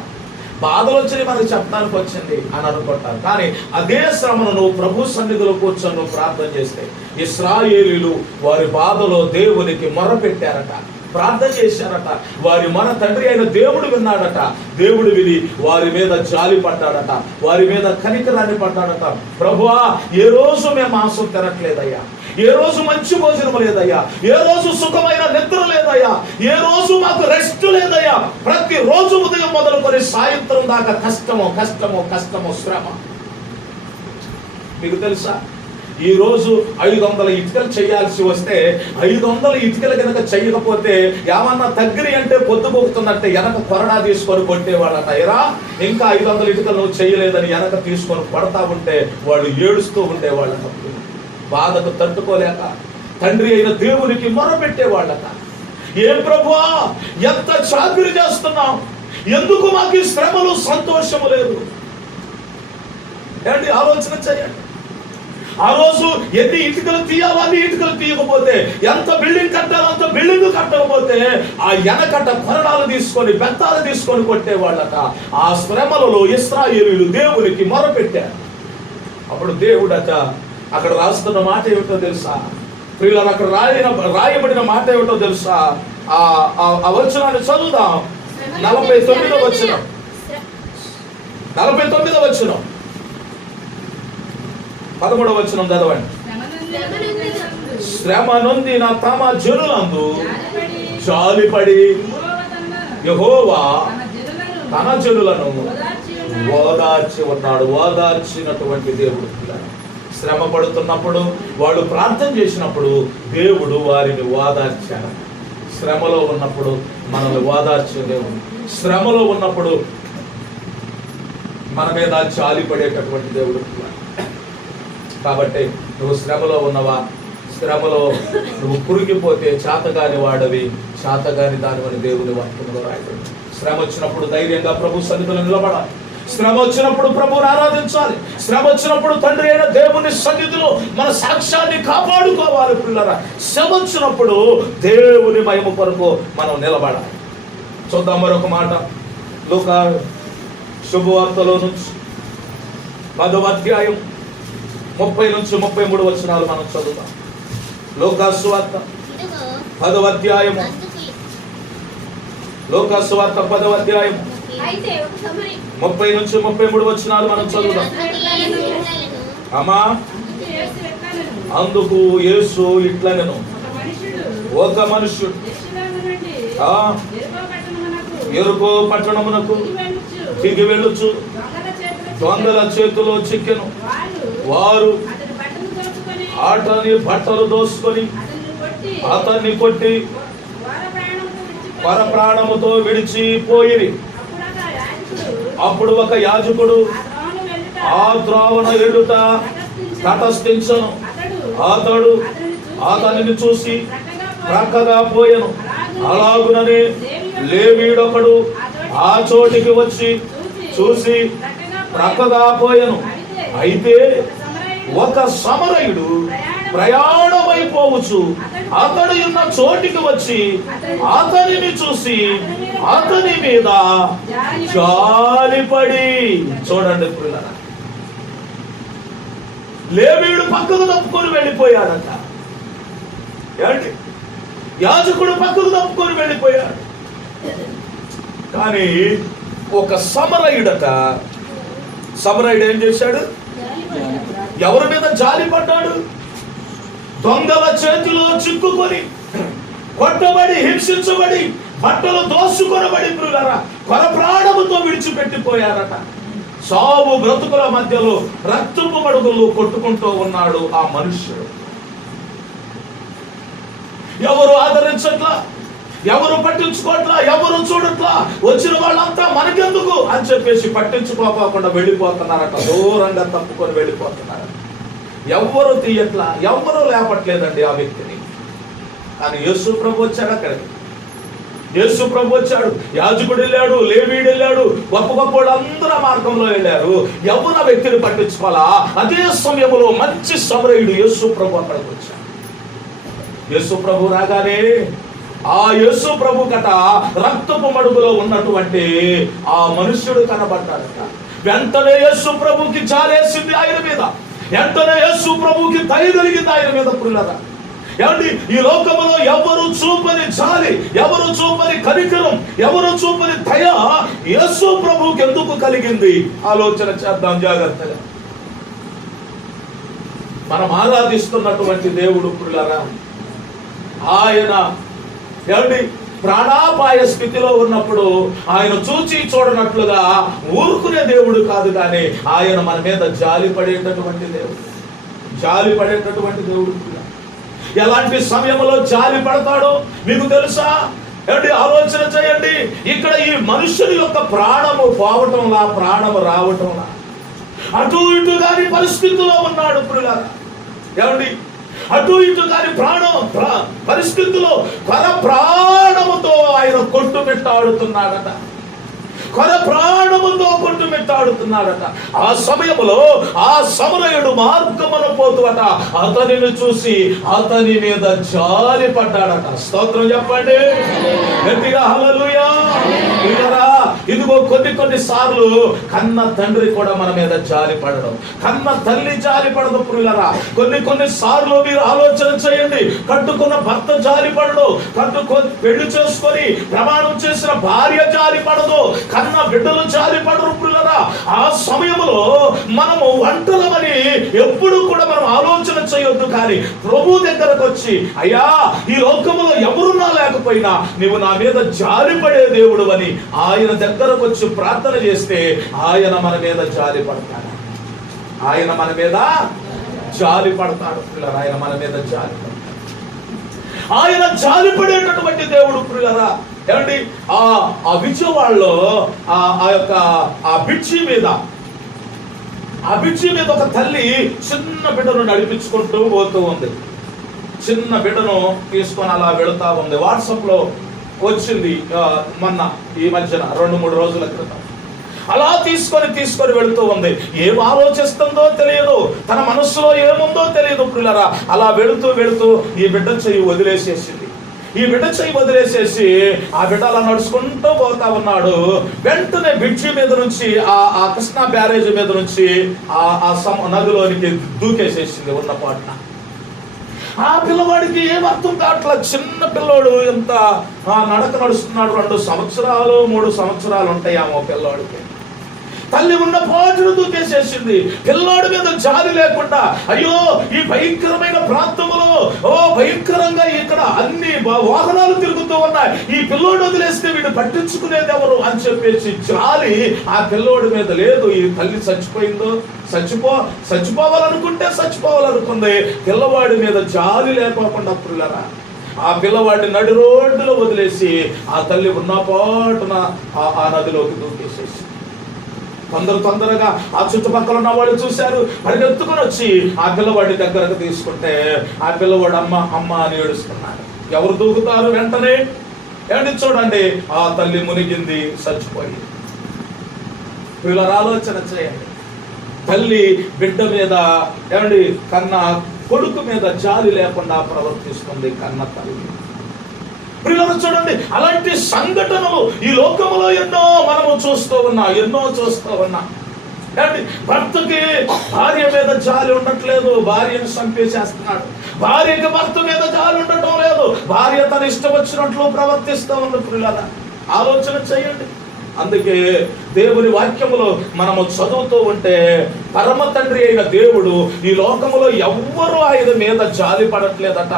బాధలు వచ్చినాయి మనకు చెప్పడానికి వచ్చింది అని అనుకుంటారు. కానీ అదే శ్రమను నువ్వు ప్రభు సన్నిధిలో కూర్చొని నువ్వు ప్రార్థన చేస్తే, ఇశ్రాయేలీయులు వారి బాధలో దేవునికి మొరపెట్టారట, ప్రార్థన చేశారట, వారి మన తండ్రి అయిన దేవుడు విన్నాడట, దేవుడు విని వారి మీద జాలి పడ్డాడట, వారి మీద కనికరాన్ని పడ్డాడట. ప్రభువా ఏ రోజు మేము మాంసం తినట్లేదయ్యా, ఏ రోజు మంచి భోజనం లేదయ్యా, ఏ రోజు సుఖమైన నిద్ర లేదయ్యా, ఏ రోజు మాకు రెస్ట్ లేదయ్యా, ప్రతి రోజు ఉదయం మొదలుకొని సాయంత్రం దాకా కష్టము కష్టము కష్టము శ్రమ. మీకు తెలుసా, ఈ రోజు 500 ఇటుకలు చేయాల్సి వస్తే 500 ఇటుకలు కనుక చేయకపోతే ఏమన్నా తగ్గిరి అంటే పొద్దుపోతుందంటే వెనక కొరడా తీసుకొని కొట్టేవాళ్ళట. ఎరా ఇంకా 500 ఇటుకలు నువ్వు చేయలేదని వెనక తీసుకొని కొడతా ఉంటే వాళ్ళు ఏడుస్తూ ఉండేవాళ్ళట, బాధకు తట్టుకోలేక తండ్రి అయిన దేవునికి మొరపెట్టేవాళ్ళట. ఏం ప్రభువా ఎంత చాకరీ చేస్తున్నాం, ఎందుకు మాకు ఈ శ్రమలు సంతోషము లేదు? ఏంటి ఆలోచన చేయండి. ఆ రోజు ఎన్ని ఇటుకలు తీయాలో అన్ని ఇటుకలు తీయకపోతే, ఎంత బిల్డింగ్ కట్టాలో అంత బిల్డింగ్ కట్టకపోతే ఆ వెనకట కొరడాలు తీసుకొని బెత్తాలు తీసుకొని కొట్టేవాళ్ళట. ఆ శ్రమలలో ఇశ్రాయేలీయులు దేవునికి మొరపెట్టారు. అప్పుడు దేవుడట అక్కడ రాస్తున్న మాట ఏమిటో తెలుసా ప్రియులారా? అక్కడ రాయబడిన మాట ఏమిటో తెలుసా? ఆ వచనాన్ని చదువుదాం. 49వ వచనం, 49వ వచనం, 13వ వచనం చదవండి. శ్రమ నొందిన తమ జనులందు జాలిపడి యెహోవా తన జనులను ఓదార్చి ఉన్నాడు. ఓదార్చినటువంటి దేవుడు. శ్రమ పడుతున్నప్పుడు వాళ్ళు ప్రార్థన చేసినప్పుడు దేవుడు వారిని ఓదార్చాడు. శ్రమలో ఉన్నప్పుడు మనల్ని ఓదార్చే దేవుడు, శ్రమలో ఉన్నప్పుడు మన మీద జాలిపడేటటువంటి దేవుడు. కాబట్టి నువ్వు శ్రమలో ఉన్నవా? శ్రమలో నువ్వు కురిగిపోతే చేతగాని వాడవి, చేతగాని దానివని దేవుని వాక్యంలో రాయబడి. శ్రమ వచ్చినప్పుడు ధైర్యంగా ప్రభు సన్నిధిలో నిలబడాలి. శ్రమ వచ్చినప్పుడు ప్రభువుని ఆరాధించాలి. శ్రమ వచ్చినప్పుడు తండ్రి అయిన దేవుని సన్నిధిలో మన సాక్ష్యాన్ని కాపాడుకోవాలి. పిల్లరా, శ్రమ వచ్చినప్పుడు దేవుని మహిమ కొరకు మనం నిలబడాలి. చూద్దాం మరొక మాట. లూకా శుభవార్తలో నుంచి 10వ అధ్యాయం 30 నుంచి 33 వచనాలు మనం చదువుతాం. లూకా సువార్త 10వ అధ్యాయం, లూకా సువార్త 10వ అధ్యాయం 30 నుంచి 33 వచనాలు మనం చదువుతాం. అమ్మా, అందుకు యేసు ఇట్లనెను, ఒక మనుష్యుడు యెరికో పట్టణమునకు దిగి వెళ్ళుచు దొంగల చేతిలో చిక్కెను. వారు అతని బట్టలు దోసుకొని అతన్ని కొట్టి పరప్రాణముతో విడిచిపోయిరి. అప్పుడు ఒక యాజకుడు ఆ త్రోవను ఎడుట తటస్థించను. అతడు అతనిని చూసి ప్రక్కగా పోయెను. అలాగుననే లేవీయుడొకడు ఆ చోటికి వచ్చి చూసి ప్రక్కగా పోయెను. అయితే ఒక సమరయుడు ప్రయాణమైపోవచ్చు అతడు ఉన్న చోటికి వచ్చి అతనిని చూసి అతని మీద జాలిపడి. చూడండి పిల్లల, లేవీయుడు పక్కకు తప్పుకొని వెళ్ళిపోయాడట. ఏంటి? యాజకుడు పక్కకు తప్పుకొని వెళ్ళిపోయాడు. కానీ ఒక సమరయుడట, సమరయుడు ఏం చేశాడు? ఎవరి మీద జాలి పడ్డాడు? దొంగల చేతిలో చిక్కుకొని, కొట్టబడి, హింసించబడి, బట్టలు దోసుకొనబడి ప్రియులారా కొర ప్రాణముతో విడిచిపెట్టిపోయారట. సావు బ్రతుకుల మధ్యలో రక్తపు మడుగులు కొట్టుకుంటూ ఉన్నాడు ఆ మనుష్యుడు. ఎవరు ఆదరించట్లా, ఎవరు పట్టించుకోవట్లా, ఎవరు చూడట్లా. వచ్చిన వాళ్ళంతా మనకెందుకు అని చెప్పేసి పట్టించుకోకుండా వెళ్ళిపోతున్నారట. దూరంగా తప్పుకొని వెళ్ళిపోతున్నారు. ఎవ్వరు తీయట్లా, ఎవ్వరూ లేపట్లేదండి ఆ వ్యక్తిని. కానీ యేసు ప్రభు వచ్చాడు అక్కడికి. యేసు ప్రభు వచ్చాడు. యాజకుడు వెళ్ళాడు, లేవీయుడు వెళ్ళాడు, గొప్ప గొప్ప వాళ్ళు అందరూ ఆ మార్గంలో వెళ్ళారు. ఎవరు ఆ వ్యక్తిని పట్టించుకోవాలా? అదే సమయంలో మంచి సమరయుడు యేసు ప్రభు అక్కడికి వచ్చాడు. యేసు ప్రభు రాగానే ఆ యేసు ప్రభు కట రక్తపు మడుగులో ఉన్నటువంటి ఆ మనుష్యుడు కనబడ్డాడట. వెంటనే యేసు ప్రభుకి జాలేసింది ఆయన మీద. వెంటనే యేసు ప్రభుకి దయ కలిగింది ఆయన మీద. పుల్లరా ఏమండి, ఈ లోకములో ఎవరు చూపని జాలి, ఎవరు చూపని కనికరం, ఎవరు చూపని దయ యేసు ప్రభుకి ఎందుకు కలిగింది? ఆలోచన చేద్దాం జాగ్రత్తగా. మనం ఆరాధిస్తున్నటువంటి దేవుడు పుల్లరా, ఆయన ఏమండి ప్రాణాపాయ స్థితిలో ఉన్నప్పుడు ఆయన చూచి చూడనట్లుగా ఊరుకునే దేవుడు కాదు, కానీ ఆయన మన మీద జాలి పడేటటువంటి దేవుడు. జాలి పడేటటువంటి దేవుడు. ఎలాంటి సమయంలో జాలి పడతాడో మీకు తెలుసా? ఏమండి, ఆలోచన చేయండి. ఇక్కడ ఈ మనుషుని యొక్క ప్రాణము పోవటంలా, ప్రాణము రావటంలా, అటు ఇటు కాని పరిస్థితిలో ఉన్నాడు ప్రియులారా. ఏమండి, అటు ఇటు కాని పరిస్థితుల్లో కొర ప్రాణముతో ఆయన కొట్టుమిట్టాడుతున్నాడట. కొర ప్రాణముతో కొట్టుమిట్టాడుతున్నాడట. ఆ సమయంలో ఆ సమరయుడు మార్గమున పోతువట అతనిని చూసి అతని మీద జాలి పడ్డాడట. స్తోత్రం చెప్పండి గట్టిగా, హల్లెలూయా. ఇదిగో కొన్ని సార్లు కన్న తండ్రి కూడా మన మీద జాలి పడడం, కన్న తల్లి జాలి పడదు ప్రియులరా. కొన్ని సార్లు మీరు ఆలోచన చేయండి. కట్టుకున్న భర్త జాలి పడడు, పెళ్లి చేసుకొని ప్రమాణం చేసిన భార్య జాలి పడదు, కన్న బిడ్డలు జాలి పడరు ప్రియులరా. ఆ సమయంలో మనము ఒంటరమని ఎప్పుడు కూడా మనం ఆలోచన చేయొద్దు. కానీ ప్రభు దగ్గరకు వచ్చి, అయ్యా ఈ లోకంలో ఎవరున్నా లేకపోయినా నీవు నా మీద జాలి పడే దేవుడు అని ఆయన దగ్గరకు వచ్చి ప్రార్థన చేస్తే ఆయన మన మీద జాలి పడతాడు. ఆయన మన మీద జాలి పడతాడు ప్రియులారా. ఆయన మన మీద జాలి పడతాడు. ఆయన జాలి పడేటటువంటి దేవుడు ప్రియులారా. ఏమండి, ఆ విజయవాడలో ఆ బిడ్చి మీద ఒక తల్లి చిన్న బిడ్డను నడిపించుకుంటూ పోతూ ఉంది. చిన్న బిడ్డను తీసుకొని అలా వెళుతా ఉంది. వాట్సాప్ లో వచ్చింది మొన్న, ఈ మధ్యన 2-3 రోజుల క్రితం. అలా తీసుకొని వెళుతూ ఉంది. ఏం ఆలోచిస్తుందో తెలియదు, తన మనస్సులో ఏముందో తెలియదు ప్రియులారా. అలా వెళుతూ ఈ బిడ్డ చెయ్యి వదిలేసేసింది. ఈ బిడ్డ చెయ్యి వదిలేసేసి ఆ బిడ్డ అలా నడుచుకుంటూ పోతా ఉన్నాడు. వెంటనే బ్రిడ్జి మీద నుంచి ఆ కృష్ణా బ్యారేజ్ మీద నుంచి ఆ నదిలోనికి దూకేసేసింది ఉన్న పాటన. ఆ పిల్లవాడికి ఏం అర్థం కావట్లా. చిన్న పిల్లోడు ఎంత నడక నడుస్తున్నాడు. 2 సంవత్సరాలు 3 సంవత్సరాలు ఉంటాయేమో పిల్లోడికి. తల్లి ఉన్న పాటును దూకేసేసింది. పిల్లోడి మీద జాలి లేకుండా, అయ్యో ఈ భయంకరమైన ప్రాంతంలో భయంకరంగా ఇక్కడ అన్ని వాహనాలు తిరుగుతూ ఉన్నాయి, ఈ పిల్లోడు వదిలేస్తే వీడు పట్టించుకునేది ఎవరు అని చెప్పేసి జాలి ఆ పిల్లోడి మీద లేదు. ఈ తల్లి చచ్చిపోవాలనుకుంది. పిల్లవాడి మీద జాలి లేకోకుండా పిల్లరా ఆ పిల్లవాడిని నడి రోడ్డులో వదిలేసి ఆ తల్లి ఉన్న పాటున ఆ నదిలోకి దూకేసేసి తొందరగా ఆ చుట్టుపక్కల ఉన్న వాళ్ళు చూశారు, పరిగెత్తుకొని వచ్చి ఆ పిల్లవాడి దగ్గరకు తీసుకుంటే ఆ పిల్లవాడు అమ్మ అమ్మ అని ఏడుస్తున్నాడు. ఎవరు దూకుతారు వెంటనే? ఏమండి చూడండి, ఆ తల్లి మునిగింది, చచ్చిపోయింది. పిల్లల ఆలోచన చేయండి. తల్లి బిడ్డ మీద, ఏమండి కన్న కొడుకు మీద జాలి లేకుండా ప్రవర్తిస్తుంది కన్న తల్లి. పిల్లలు చూడండి, అలాంటి సంఘటనలు ఈ లోకంలో ఎన్నో మనము చూస్తూ ఉన్నాం. భర్తకి భార్య మీద జాలి ఉండట్లేదు, భార్యను చంపేసేస్తున్నాడు. భార్యకి భర్త మీద జాలి ఉండటం లేదు, భార్య తన ఇష్టం వచ్చినట్లు ప్రవర్తిస్తూ ఉంది. పిల్లల ఆలోచన చేయండి. అందుకే దేవుని వాక్యములో మనము చదువుతూ ఉంటే పరమ తండ్రి అయిన దేవుడు ఈ లోకములో ఎవ్వరూ ఆయన మీద జాలి పడట్లేదట.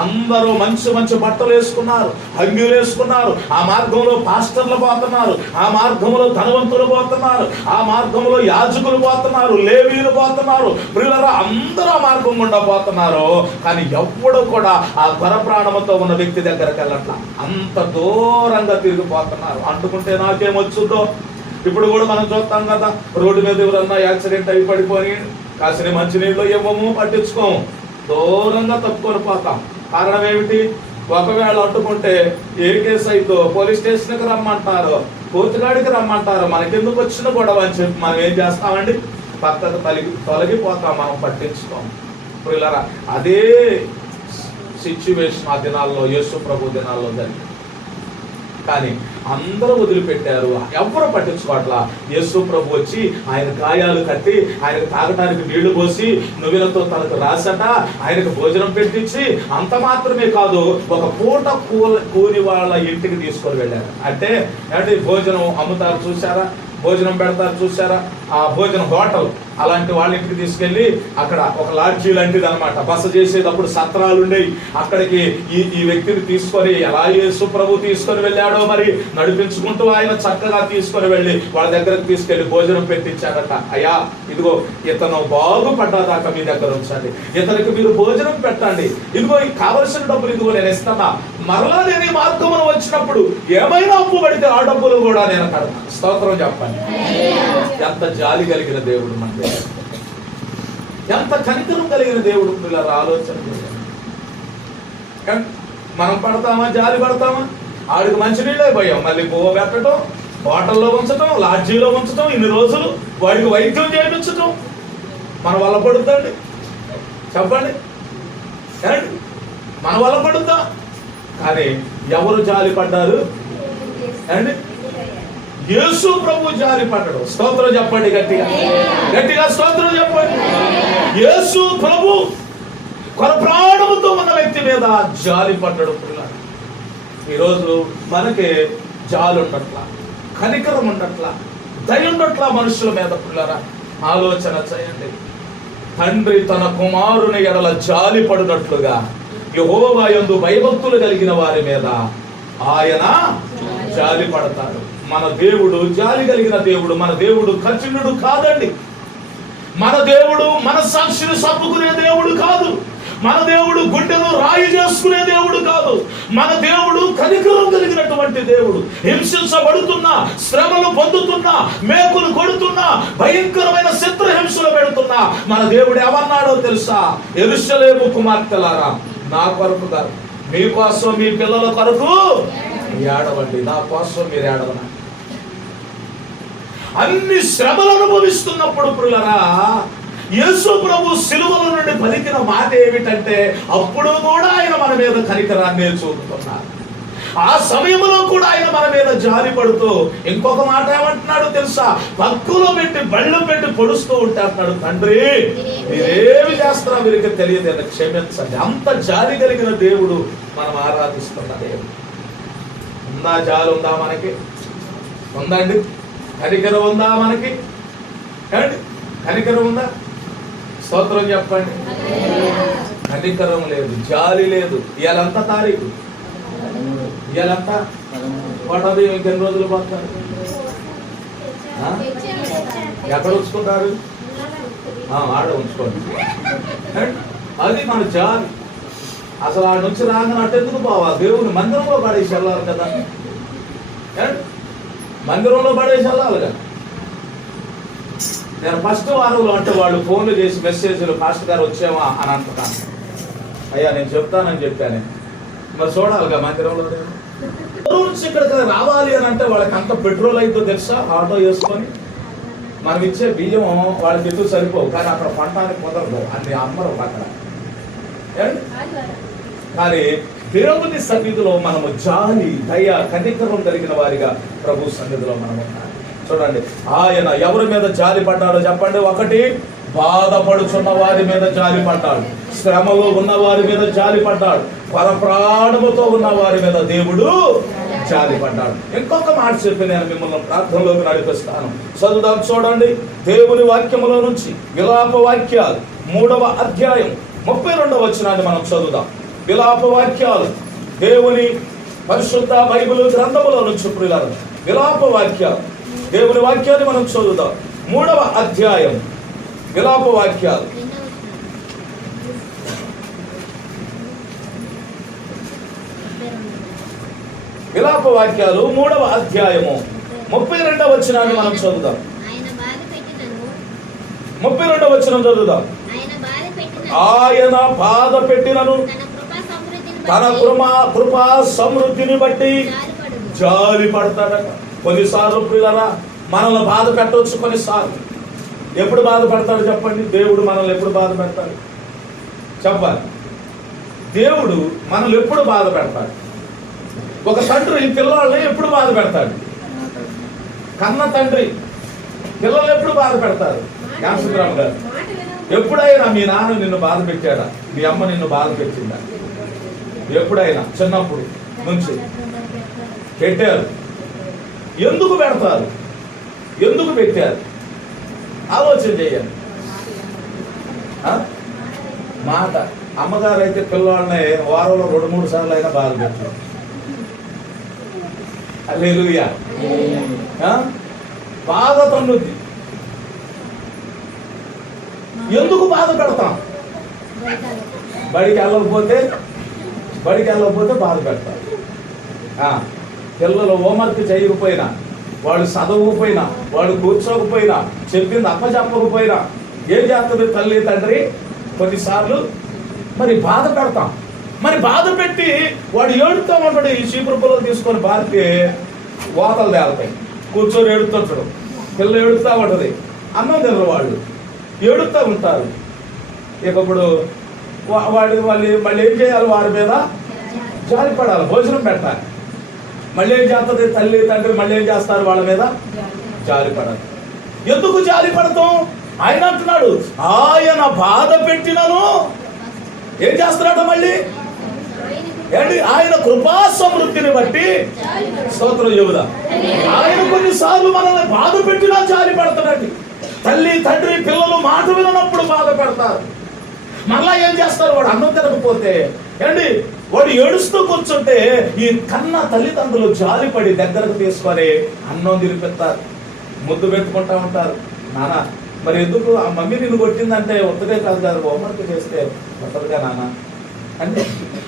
అందరూ మంచి బట్టలు వేసుకున్నారు, అంగీలు వేసుకున్నారు. ఆ మార్గంలో పాస్టర్లు పోతున్నారు, ఆ మార్గంలో ధనవంతులు పోతున్నారు, ఆ మార్గంలో యాజకులు పోతున్నారు, లేవీలు పోతున్నారు. ప్రియులారా, అందరూ ఆ మార్గం గుండా పోతున్నారు. కానీ ఎవ్వడు కూడా ఆ పరప్రాణముతో ఉన్న వ్యక్తి దగ్గరకు వెళ్ళట్లా, అంత దూరంగా తిరిగిపోతున్నారు. అంటుకుంటే నాకేమొచ్చుద్దో. ఇప్పుడు కూడా మనం చూస్తాం కదా, రోడ్డు మీద ఎవరన్నా యాక్సిడెంట్ అయి పడిపోయి కాసిన మంచినీళ్ళు ఇవ్వము, పట్టించుకోము, దూరంగా తప్పుకొని పోతాం. కారణం ఏమిటి? ఒకవేళ అడ్డుకుంటే ఏ కేసు అయితే పోలీస్ స్టేషన్కి రమ్మంటారు, కోర్టుగాడికి రమ్మంటారు. మనకెందుకు వచ్చిన గొడవ అని చెప్పి మనం ఏం చేస్తామండి? పక్కకు తొలగిపోతాం, మనం పట్టించుకోం. పిల్లరా, అదే సిచ్యువేషన్ ఆ దినాల్లో, యేసు ప్రభు దినాల్లో జరిగింది. కానీ అందరూ వదిలిపెట్టారు, ఎవరు పట్టించుకోవట్లా. యేసు ప్రభు వచ్చి ఆయన గాయాలు కట్టి, ఆయనకు తాగటానికి నీళ్లు పోసి నువ్వులతో తనకు రాసట, ఆయనకు భోజనం పెట్టించి, అంత మాత్రమే కాదు, ఒక పూట కూలి వాళ్ళ ఇంటికి తీసుకొని వెళ్ళారు. అంటే భోజనం అమ్ముతారు చూసారా, భోజనం పెడతారు చూసారా, ఆ భోజనం హోటల్, అలాంటి వాళ్ళ ఇంటికి తీసుకెళ్లి అక్కడ ఒక లాడ్జీ లాంటిది అనమాట. బస చేసేటప్పుడు సత్రాలు ఉండేవి. అక్కడికి ఈ వ్యక్తిని తీసుకొని, ఎలా యేసు ప్రభు తీసుకొని వెళ్ళాడో మరి, నడిపించుకుంటూ ఆయన చక్కగా తీసుకొని వెళ్ళి వాళ్ళ దగ్గరకు తీసుకెళ్లి భోజనం పెట్టించాడట. అయ్యా, ఇదిగో ఇతను బాగుపడ్డాదాకా మీ దగ్గర ఉంచండి, ఇతనికి మీరు భోజనం పెట్టండి, ఇదిగో కావలసిన డబ్బులు ఇదిగో నేను ఇస్తానా, మరలా నేను ఈ మార్గమును వచ్చినప్పుడు ఏమైనా అప్పు పడితే ఆ డబ్బులు కూడా నేను కడతాను. స్తోత్రం చెప్పండి. ఎంత జాలి కలిగిన దేవుడు మన దేవుడు, ఎంత కనికరం కలిగిన దేవుడు. పిల్లలు ఆలోచన చేయాలి. మనం పడతామా? జాలి పడతామా? ఆడికి మంచినీళ్ళే పోయాం, మళ్ళీ పువ్వ పెట్టడం, హోటల్లో ఉంచటం, లాడ్జీలో ఉంచటం, ఇన్ని రోజులు వాడికి వైద్యం చేయించటం మన వల్ల పడుతుందండి? చెప్పండి, మన వల్ల పడుద్దా? కానీ ఎవరు జాలి పడ్డారు అండి? యేసు ప్రభు జాలి పడ్డాడు. స్తోత్రం చెప్పండి, గట్టిగా స్తోత్రం చెప్పండి. యేసు ప్రభు కొరప్రాణముతో ఉన్న వ్యక్తి మీద జాలి పడ్డాడు. ఈరోజు మనకి జాలి ఉండట్లా, కనికరం ఉండట్లా, దయ ఉండట్లా మనుషుల మీద. పిల్లరా, ఆలోచన చేయండి. తండ్రి తన కుమారుని ఎడల జాలి పడినట్లుగా యెహోవా యందు భయభక్తులు కలిగిన వారి మీద ఆయన జాలి పడతాడు. మన దేవుడు జాలి కలిగిన దేవుడు. మన దేవుడు కఠినుడు కాదండి. మన దేవుడు మన సాక్షిని చంపుకునే దేవుడు కాదు. మన దేవుడు గుండెను రాయి చేసుకునే దేవుడు కాదు. మన దేవుడు కనికరం కలిగినటువంటి దేవుడు. హింసించబడుతున్నా, శ్రమలు పొందుతున్నా, మేకులు కొడుతున్నా, భయంకరమైన శత్రుహింసలు పెడుతున్నా మన దేవుడు ఏమన్నాడో తెలుసా? యెరూషలేము కుమార్తెలారా, నా కొరకు కాదు, మీకోసం మీ పిల్లల కొరకు ఏడవండి, నా కోసం మీరు ఏడవనా. అన్ని శ్రమలు అనుభవిస్తున్నప్పుడు పిల్లరా, యేసు ప్రభు సిలువల నుండి పలికిన మాట ఏమిటంటే, అప్పుడు కూడా ఆయన మన మీద కనికరాన్ని చూపుతున్నారు. ఆ సమయంలో కూడా ఆయన మన మీద జాలి పడుతూ ఇంకొక మాట ఏమంటున్నాడు తెలుసా? పక్కులో పెట్టి బళ్ళం పెట్టి పొడుస్తూ ఉంటే అంటున్నాడు, తండ్రి మీరేమి చేస్తారో వీరికి తెలియదు, క్షమించండి. అంత జాలి కలిగిన దేవుడు మనం ఆరాధిస్తున్న దేవుడు. ఉందా జాలి? ఉందా మనకి? ఉందండి. కనికరం ఉందా మనకి? కనికరం ఉందా? స్తోత్రం చెప్పండి. కనికరం లేదు, జాలి లేదు. ఇవాళంతా తారీఖు, ఇవాళంతా పడదు. ఇంకెన్ని రోజులు పోతారు? ఎక్కడ ఉంచుకుంటారు? ఆడ ఉంచుకోండి. అది మన జాలి. అసలు ఆడ నుంచి రాగానే అటెందుకు పోవాలి? దేవుని మందిరంలో పడేసి వెళ్ళాలి కదా, మందిరంలో పడేసి వెళ్ళాలి కదా. నేను ఫస్ట్ వారంలో అంటే వాళ్ళు ఫోన్లు చేసి మెసేజ్లు పాస్టర్ గారు వచ్చామా అని అంటున్నాను. అయ్యా నేను చెప్తానని చెప్పాను. మరి చూడాలిగా మందిరంలో నుంచి ఇక్కడికి రావాలి అని అంటే వాళ్ళకి అంత పెట్రోల్ అయితే తెలుసా? ఆటో వేసుకొని మనం ఇచ్చే బియ్యం వాళ్ళకి ఎదురు సరిపోవు, కానీ అక్కడ పంటానికి కుదరదు, అన్ని అమ్మరు అక్కడ. కానీ దేవుని సన్నిధిలో మనము జాలి, దయ, కనికరం కలిగిన వారిగా ప్రభు సన్నిధిలో మనం ఉండాలి. చూడండి, ఆయన ఎవరి మీద జాలి పడ్డాడో చెప్పండి. ఒకటి, బాధపడుచున్న వారి మీద జాలి పడ్డాడు, శ్రమలో ఉన్న వారి మీద జాలి పడ్డాడు, పరప్రాణముతో ఉన్న వారి మీద దేవుడు జాలి పడ్డాడు. ఇంకొక మాట చెప్పి నేను మిమ్మల్ని ప్రార్థనలోకి నడిపిస్తాను. చదువుదాం, చూడండి. దేవుని వాక్యములో నుంచి విలాప వాక్యాలు 3వ అధ్యాయం 32వ వచనాన్ని మనం చదువుదాం. విలాప వాక్యాలు దేవుని పరిశుద్ధ బైబిల్ గ్రంథములో నుంచి ప్రియులారా, విలాప వాక్యాలు దేవుని వాక్యాన్ని మనం చదువుదాం. 3వ అధ్యాయం విలాప వాక్యాలు. విలాప వాక్యాలు 3వ అధ్యాయము 32వ వచనాన్ని మనం చదువుదాం. 32వ వచనం చదువుదాం. ఆయన బాధ పెట్టినను తన కృపా సమృద్ధిని బట్టి జాలి పడతాడట. కొన్నిసార్లు పిల్లరా మనల్ని బాధ పెట్టవచ్చు. కొన్నిసార్లు ఎప్పుడు బాధ పెడతాడు చెప్పండి? దేవుడు మనల్ని ఎప్పుడు బాధ పెడతాడు చెప్పాలి? దేవుడు మనల్ని ఎప్పుడు బాధ పెడతాడు? ఒక తండ్రి పిల్లల్ని ఎప్పుడు బాధ పెడతాడు? కన్న తండ్రి పిల్లలు ఎప్పుడు బాధ పెడతారు? జ్ఞాపకరామ్ గారు, ఎప్పుడైనా మీ నాన్న నిన్ను బాధ పెట్టాడా? మీ అమ్మ నిన్ను బాధ పెట్టిందా? ఎప్పుడైనా చిన్నప్పుడు నుంచి పెట్టారు. ఎందుకు పెడతారు? ఎందుకు పెట్టారు? ఆలోచన చేయాలి. మాట అమ్మగారు అయితే పిల్లవాళ్ళని వారంలో 2-3 సార్లు అయినా బాధ పెట్టారు. హల్లెలూయా. బాధ తన్నుద్ది. ఎందుకు బాధ పెడతాం? బడికి వెళ్ళకపోతే బాధ పెడతారు. పిల్లలు హోంవర్క్ చేయకపోయినా, వాళ్ళు చదవకపోయినా, వాళ్ళు కూర్చోకపోయినా, చెప్పింది అప్పచెప్పకపోయినా ఏం చేస్తుంది తల్లి తండ్రి? కొన్నిసార్లు మరి బాధ పెడతాం. మరి బాధ పెట్టి వాడు ఏడుతూ ఉంటాడు. ఈ చీపురు పుల్లలు తీసుకొని బాధితే వాతలు తేలుతాయి. కూర్చొని ఏడుతుంటాడు. పిల్లలు ఏడుతూ ఉంటుంది. అన్నం తినరు, వాళ్ళు ఏడుతూ ఉంటారు. ఇక ఇప్పుడు మళ్ళీ ఏం చేయాలి? వారి మీద జాలి పడాలి, భోజనం పెట్టాలి. మళ్ళీ ఏం చేస్తుంది తల్లి తండ్రి? మళ్ళీ ఏం చేస్తారు? వాళ్ళ మీద జాలి పడాలి. ఎందుకు జాలి పడతాం? ఆయన అంటున్నాడు, ఆయన బాధ పెట్టినను ఏం చేస్తున్నాడు? మళ్ళీ ఏంటి? ఆయన కృపా సమృద్ధిని బట్టి స్తోత్రం చెబుదా. ఆయన కొన్నిసార్లు మనల్ని బాధ పెట్టినా జాలి పడతాడండి. తల్లి తండ్రి పిల్లలు మాట వినప్పుడు బాధ పెడతారు. మళ్ళా ఏం చేస్తారు? వాడు అన్నం తినకపోతే ఏంటి, వాడు ఏడుస్తూ కూర్చుంటే ఈ కన్న తల్లిదండ్రులు జాలిపడి దగ్గరకు తీసుకొని అన్నం తినిపిస్తారు, ముద్దు పెట్టుకుంటా ఉంటారు. నాన్న మరి ఎందుకు ఆ మమ్మీ నిన్ను కొట్టిందంటే ఒత్తదే కాదు కాదు, హోంవర్క్ చేస్తే ఒత్తదిగా నాన్న అంటే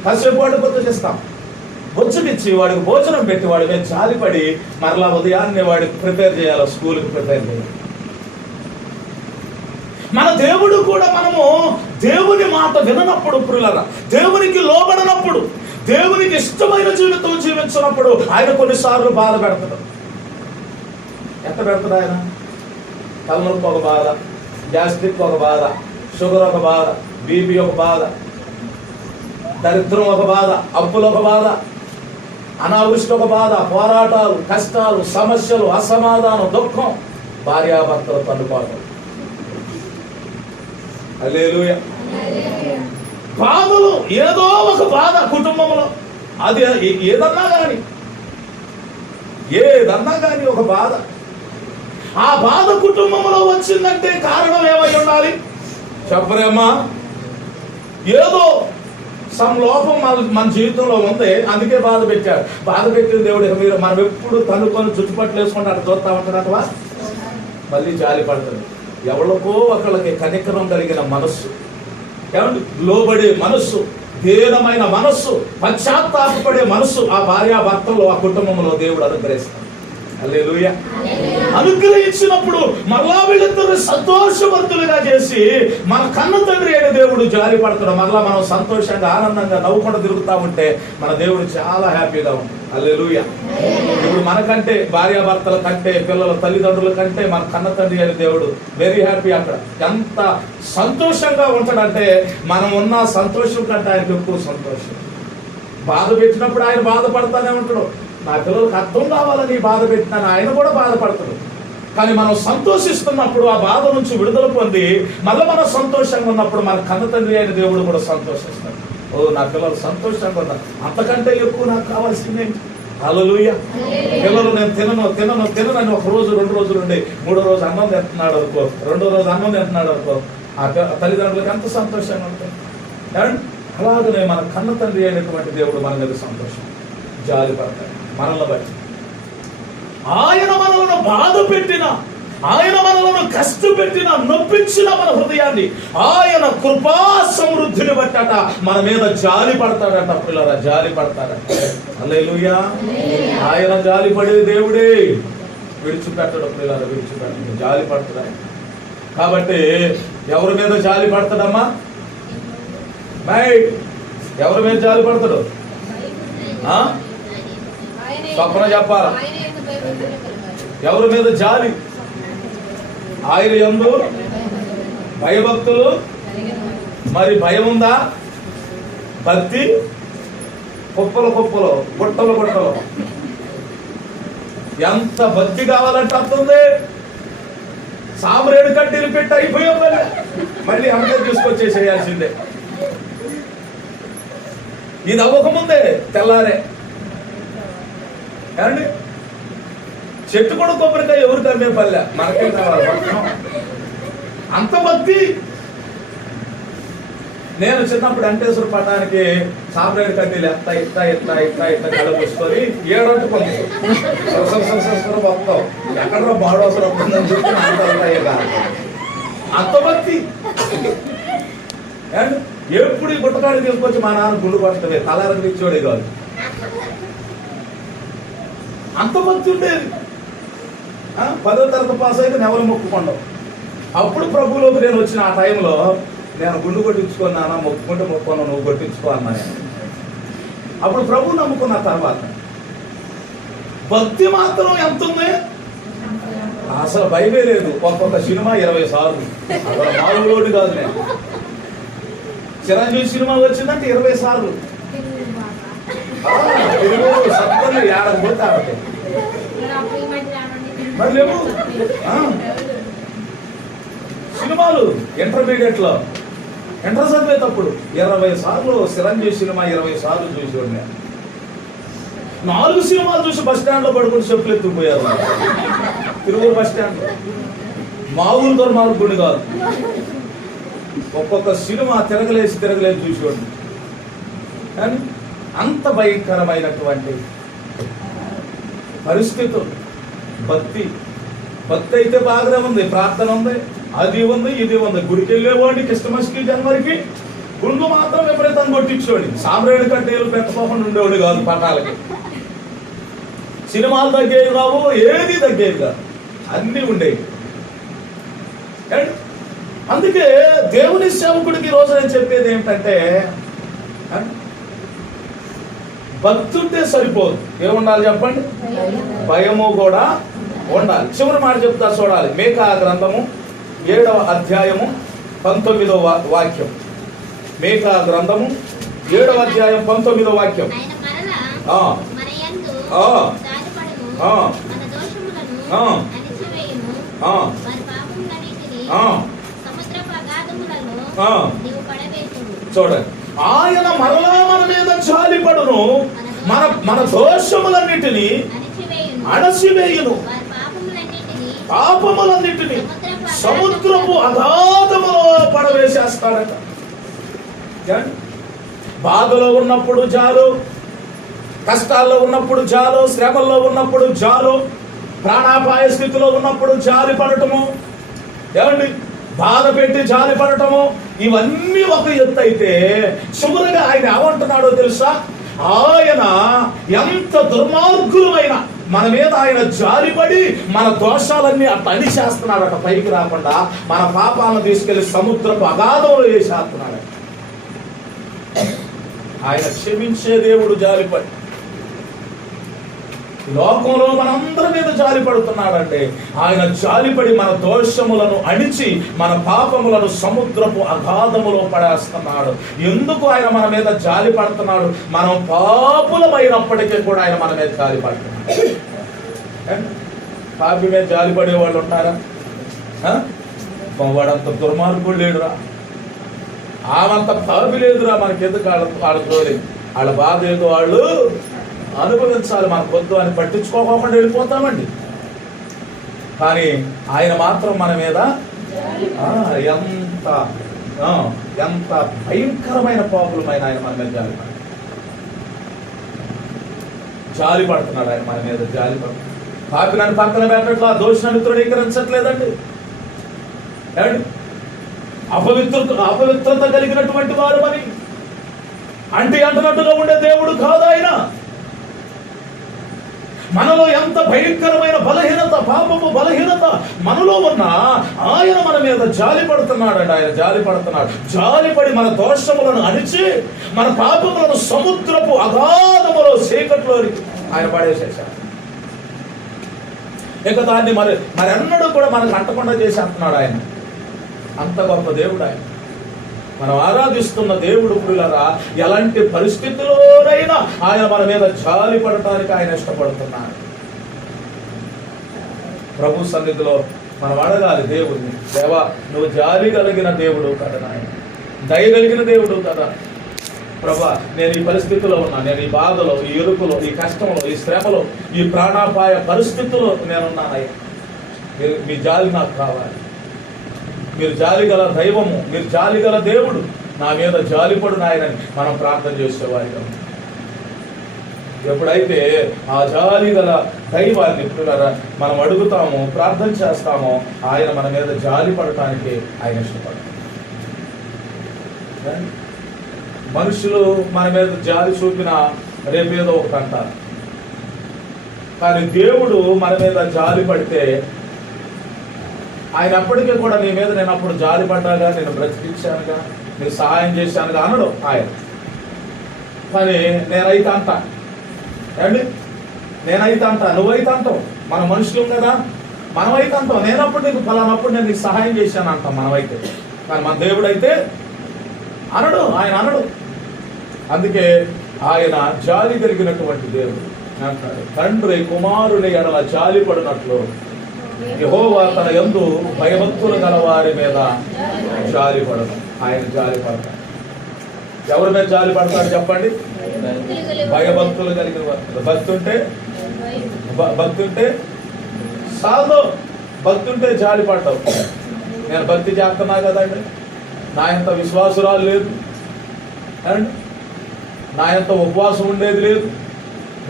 కాసేపు వాడు బొచ్చుకిస్తాం. బొచ్చుకిచ్చి వాడికి భోజనం పెట్టి వాడి మీద జాలిపడి మరలా ఉదయాన్నే వాడికి ప్రిపేర్ చేయాలి, స్కూల్కి ప్రిపేర్ చేయాలి. మన దేవుడు కూడా మనము దేవుని మాట విననప్పుడు, ప్రియులారా దేవునికి లోబడనప్పుడు, దేవునికి ఇష్టమైన జీవితం జీవించినప్పుడు ఆయన కొన్నిసార్లు బాధ పెడతాడు. ఎంత పెడతాడు ఆయన? తలనొప్పి ఒక బాధ, గ్యాస్ట్రిక్ ఒక బాధ, షుగర్ ఒక బాధ, బీపీ ఒక బాధ, దరిద్రం ఒక బాధ, అప్పులు ఒక బాధ, అనావృష్టి ఒక బాధ, పోరాటాలు, కష్టాలు, సమస్యలు, అసమాధానం, దుఃఖం, భార్యాభర్తల తల్లుపాటు. హల్లెలూయా. బాధలు, ఏదో ఒక బాధ కుటుంబంలో, అది ఏదన్నా కానీ ఒక బాధ. ఆ బాధ కుటుంబంలో వచ్చిందంటే కారణం ఏమై ఉండాలి చెప్పరేమ్మా? ఏదో లోపం మన జీవితంలో ఉంది, అందుకే బాధ పెట్టాడు. బాధ పెట్టిన దేవుడు మీరు మనం ఎప్పుడు తనుకొని చుట్టుపట్లు వేసుకుంటే అక్కడ చూస్తా ఉంటాడు. అట్లా మళ్ళీ జాలి పడుతుంది. ఎవరికో ఒకళ్ళకి కనికరం కలిగిన మనస్సు, ఏమంటే లోబడే మనస్సు, దీనమైన మనస్సు, పశ్చాత్తాపపడే మనస్సు ఆ భార్యాభర్తలో, ఆ కుటుంబంలో దేవుడు అనుగ్రహిస్తాడు. హల్లెలూయా. అనుగ్రహించినప్పుడు మరలా వీళ్ళిద్దరు సంతోషవంతులుగా చేసి మన కన్న తండ్రి అయిన దేవుడు జాలి పడతాడు. మరలా మనం సంతోషంగా ఆనందంగా నవ్వుకుండా తిరుగుతా ఉంటే మన దేవుడు చాలా హ్యాపీగా ఉంటుంది. హల్లెలూయా. ఇప్పుడు మనకంటే భార్యాభర్తల కంటే పిల్లల తల్లిదండ్రుల కంటే మన కన్న తండ్రి అయిన దేవుడు వెరీ హ్యాపీ. అక్కడ ఎంత సంతోషంగా ఉంటాడంటే మనం ఉన్న సంతోషం కంటే ఆయనకు ఎక్కువ సంతోషం. బాధ పెట్టినప్పుడు ఆయన బాధపడతానే ఉంటాడు. నా పిల్లలకు అర్థం కావాలని బాధ పెట్టినాను, ఆయన కూడా బాధపడతాడు. కానీ మనం సంతోషిస్తున్నప్పుడు ఆ బాధ నుంచి విడుదల పొంది మళ్ళీ మనం సంతోషంగా ఉన్నప్పుడు మన కన్న తండ్రి అయిన దేవుడు కూడా సంతోషిస్తాడు. ఓ నా పిల్లలు సంతోషంగా ఉన్నారు, అంతకంటే ఎక్కువ నాకు కావాల్సిందే. హల్లెలూయా. పిల్లలు నేను తినను ఒక రోజు 2 రోజులు ఉండి 3వ రోజు అన్నం తింటున్నాడు అనుకో, 2వ రోజు అన్నం తింటున్నాడు అనుకో, ఆ తల్లిదండ్రులకు ఎంత సంతోషంగా ఉంటుంది. అలాగనే మన కన్న తండ్రి అయినటువంటి దేవుడు మన మీద సంతోషం జాలి పడతాడు మనల్ని బట్టి. ఆయన మనలను బాధ పెట్టిన, ఆయన మనలను కష్టపెట్టిన, నొప్పించిన మన హృదయాన్ని ఆయన కృపా సమృద్ధిని బట్టట మన మీద జాలి పడతాడట. పిల్లరా జాలి పడతాడట. హల్లెలూయా. ఆయన జాలి పడే దేవుడే, విడిచిపెట్టడు. పిల్లరా విడిచిపెట్టడు, జాలి పడతాడు ఆయన. కాబట్టి ఎవరి మీద జాలి పడతాడమ్మా? ఎవరి మీద జాలి పడతాడు? స్వప్న చెప్పాలా? ఎవరి మీద జాలి? ఆయన యందు భయభక్తులు. మరి భయం ఉందా? భక్తి కుప్పలు గుట్టలు. ఎంత భక్తి కావాలంటే అంతుంది. సామరేడు కడ్డీలు పెట్టి అయిపోయాం, మళ్ళీ అందరూ తీసుకొచ్చేసేయాల్సిందే. ఇది అవ్వకముందే తెల్లారే ఏమండి, చెట్టు కూడా కొబ్బరికాయ ఎవరికి అమ్మే పల్లె, మనకే కావాలి. అంత భక్తి. నేను చిన్నప్పుడు వెంకటేశ్వర పటానికి సాంబ్రేడు కడ్డీలు ఇట్లా కలపూసుకొని 7 అంటుకుంది మొత్తం. ఎక్కడో బాడోసలు వస్తుందని చెప్పి అంత భక్తి. ఎప్పుడు ఈ గుట్టకాడికి తీసుకొచ్చి మా నాన్న గుండు కొట్టవే, తలారం ఇచ్చేవాడే కాదు. అంత భక్తి ఉండేది. 10వ తరగతి పాస్ అయితే నెవరు మొక్కుకుంటాం. అప్పుడు ప్రభువులోకి నేను వచ్చిన ఆ టైంలో నేను గుండు కొట్టించుకున్నానా, మొక్కుకున్నా, నువ్వు కొట్టించుకో అన్నా. అప్పుడు ప్రభు నమ్ముకున్న తర్వాత భక్తి మాత్రం ఎంత ఉంది అసలు భయమే లేదు. ఒక్కొక్క సినిమా 20 సార్లు. మామూలు కాదు. నేను చిరంజీవి సినిమా వచ్చిందంటే 20 సార్లు. సత్తులు ఏడకపోతే ఆడతాయి. మరి లేవు సినిమాలు. ఇంటర్మీడియట్ లో ఎంటర్ చదివేటప్పుడు 20 సార్లు చిరంజీవి సినిమా 20 సార్లు చూసేవాడు. నేను 4 సినిమాలు చూసి బస్ స్టాండ్ లో పడుకుని చెప్పులు ఎత్తుకుపోయారు. తిరువురు బస్ స్టాండ్ లో మామూలు దుర్మార్గుడి కాదు. ఒక్కొక్క సినిమా తిరగలేసి చూసేవాడు. కానీ అంత భయంకరమైనటువంటి పరిస్థితులు. భక్తి అయితే బాగానే ఉంది, ప్రార్థన ఉంది, అది ఉంది, ఇది ఉంది. గుడికి వెళ్ళేవాడిని క్రిస్టమస్కి జనవరికి గుండు మాత్రం విపరీతంగా కొట్టించేవాడి. సాంబ్రేడు కడ్డీలు పెట్టకోకుండా ఉండేవాడు కాదు పటాలకి. సినిమాలు తగ్గేవి కావు, ఏది తగ్గేవి కాదు, అన్నీ ఉండేవి. అందుకే దేవుని సేవకుడికి ఈ రోజు నేను చెప్పేది ఏమిటంటే భక్తి ఉంటే సరిపోదు, ఏముండాలి చెప్పండి? భయము కూడా ఉండాలి. చివరి మాట చెప్తా చూడాలి. మీకా గ్రంథము 7వ అధ్యాయము 19వ వాక్యం. మీకా గ్రంథము 7వ అధ్యాయం 19వ వాక్యం. చూడండి, ఆయన మరలా మన మీద జాలిపడును, మన దోషములన్నిటినీ అణసివేయును, పాపములన్నిటినీ సముద్రపు అగాధములో పడవేసేస్తాడట. బాధలో ఉన్నప్పుడు జాలు, కష్టాల్లో ఉన్నప్పుడు జాలు, శ్రమల్లో ఉన్నప్పుడు జాలు, ప్రాణాపాయ స్థితిలో ఉన్నప్పుడు జాలి పడటము, ఏమండి బాధ పెట్టి జాలి పడటము, ఇవన్నీ ఒక ఎత్తు అయితే చివరిగా ఆయన ఏమంటున్నాడో తెలుసా? ఆయన ఎంత దుర్మార్గులమైన మన మీద ఆయన జాలిపడి మన దోషాలన్నీ అట్లా అణిచేస్తున్నాడు, అట్లా పైకి రాకుండా మన పాపాలను తీసుకెళ్లి సముద్రపు అగాధంలో వేసేస్తున్నాడు. ఆయన క్షమించే దేవుడు, జాలిపడి లోకంలో మనందరి మీద జాలి పడుతున్నాడంటే ఆయన జాలిపడి మన దోషములను అణిచి మన పాపములను సముద్రపు అగాధములో పడేస్తున్నాడు. ఎందుకు ఆయన మన మీద జాలి పడుతున్నాడు? మనం పాపులమైనప్పటికీ కూడా ఆయన మన మీద జాలి పడుతున్నాడు. పాపి మీద జాలి పడే వాళ్ళు ఉంటారా? వాడంత దుర్మార్గుడు లేడురా, ఆమంత పాపి లేదురా, మనకెందుకు వాళ్ళ జోలి, వాళ్ళ బాధ ఏదో వాళ్ళు అనుభవించాలి, మన పొద్దు అని పట్టించుకోకుండా వెళ్ళిపోతామండి. కానీ ఆయన మాత్రం మన మీద ఎంత భయంకరమైన పాపులమైన ఆయన మన మీద జాలి పడుతున్నాడు. ఆయన మన మీద జాలి పడుతున్నాడు. పాపి నన్ను పక్కన పెట్టట్లా, దోషాన్ని తృణీకరించట్లేదండి. అపవిత్రత కలిగినటువంటి వారు మరి అంటున్నట్టుగా ఉండే దేవుడు కాదు ఆయన. మనలో ఎంత భయంకరమైన బలహీనత, పాపపు బలహీనత మనలో ఉన్నా ఆయన మన మీద జాలి పడుతున్నాడండి. ఆయన జాలి పడుతున్నాడు. జాలిపడి మన దోషములను అణిచి మన పాపములను సముద్రపు అగాధములో చీకట్లోనికి ఆయన పడేసేశాడు. ఇక దాన్ని మరెన్నడూ కూడా మనకు అంటకుండా చేసేస్తున్నాడు ఆయన. అంత గొప్ప దేవుడు ఆయన. మనం ఆరాధిస్తున్న దేవుడు ప్రియులారా, ఎలాంటి పరిస్థితుల్లోనైనా ఆయన మన మీద జాలి పడటానికి ఆయన ఇష్టపడుతున్నాడు. ప్రభు సన్నిధిలో మనం అడగాలి దేవుడిని, దేవా నువ్వు జాలి కలిగిన దేవుడు కదా, నాయన దయ కలిగిన దేవుడు కదా ప్రభా, నేను ఈ పరిస్థితిలో ఉన్నా, నేను ఈ బాధలో, ఈ ఇరుకులో, ఈ కష్టంలో, ఈ శ్రమలో, ఈ ప్రాణాపాయ పరిస్థితిలో నేనున్నానయ్యా. మీ జాలి నాకు కావాలి. మీరు జాలి గల దైవము, మీరు జాలి గల దేవుడు, నా మీద జాలిపడు నాయనని మనం ప్రార్థన చేసేవారిగా. ఎప్పుడైతే ఆ జాలి గల దైవాన్ని మనం అడుగుతామో, ప్రార్థన చేస్తామో, ఆయన మన మీద జాలి పడటానికి ఆయన ఇష్టపడతాడు. మనుషులు మన మీద జాలి చూపిన రేపేదో ఒకటి అంటారు, కానీ దేవుడు మన మీద జాలి పడితే ఆయన అప్పటికే కూడా నీ మీద నేను అప్పుడు జాలి పడ్డాగా, నేను బ్రతికించానుగా, నేను సహాయం చేశానుగా అనడు ఆయన. కానీ నేనైతే అంటా ఏమండి, నేనైతే అంటా, నువ్వైతే అంటావు, మన మనుషులు కదా, మనమైతే అంటాం, నేనప్పుడు నీకు ఫలానప్పుడు నేను నీకు సహాయం చేశాను అంటాం మనమైతే. కానీ మన దేవుడు అయితే అనడు, ఆయన అనడు. అందుకే ఆయన జాలి కలిగినటువంటి దేవుడు అంటాడు, తండ్రి కుమారుని ఎడల జాలి పడినట్లు యెహోవా తన యందు భయభక్తులు గల వారి మీద జాలి పడదు. ఆయన జాలి పడతాడు. ఎవరి మీద జాలి పడతాడు చెప్పండి? భయభక్తులు కలిగిన వారు. భక్తి ఉంటే సాధు, భక్తి ఉంటే జాలి పడతావు. నేను భక్తి చేస్తున్నా కదండి, నా ఎంత విశ్వాసురాలు లేదు అండి, నా ఎంత ఉపవాసం ఉండేది లేదు,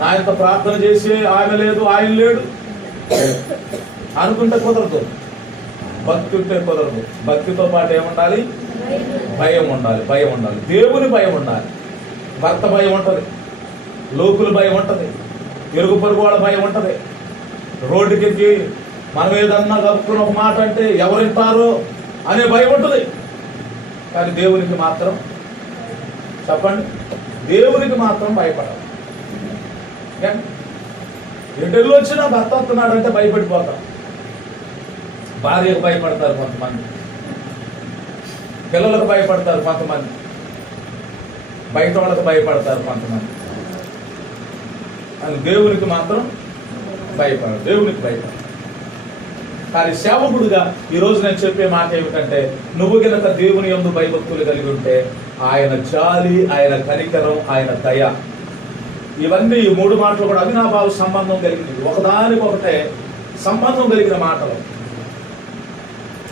నా ఎంత ప్రార్థన చేసే ఆమె లేదు, ఆయన లేడు అనుకుంటే కుదరదు. భక్తి ఉంటే కుదరదు. భక్తితో పాటు ఏముండాలి? భయం ఉండాలి. భయం ఉండాలి, దేవుని భయం ఉండాలి. భర్త భయం ఉంటుంది, లోకుల భయం ఉంటుంది, ఇరుగు పొరుగు వాళ్ళ భయం ఉంటుంది. రోడ్డుకి మనం ఏదన్నా కప్పుకుని ఒక మాట అంటే ఎవరింటారో అనే భయం ఉంటుంది. కానీ దేవునికి మాత్రం చెప్పండి, దేవునికి మాత్రం భయపడాలి. ఎటెళ్ళు వచ్చినా భర్త వస్తున్నాడు అంటే భయపడిపోతాం. భార్యకు భయపడతారు కొంతమంది, పిల్లలకు భయపడతారు కొంతమంది, బయట వాళ్ళకు భయపడతారు కొంతమంది. అని దేవునికి మాత్రం భయపడరు, దేవునికి భయపడరు. కానీ సేవకుడుగా ఈరోజు నేను చెప్పే మాట ఏమిటంటే, నువ్వు గనక దేవుని యందు భయభక్తులు కలిగి ఉంటే ఆయన జాలి, ఆయన కనికరం, ఆయన దయ, ఇవన్నీ ఈ మూడు మాటలు కూడా అవినాభావ సంబంధం కలిగినవి, ఒకదానికొకటే సంబంధం కలిగిన మాటలు.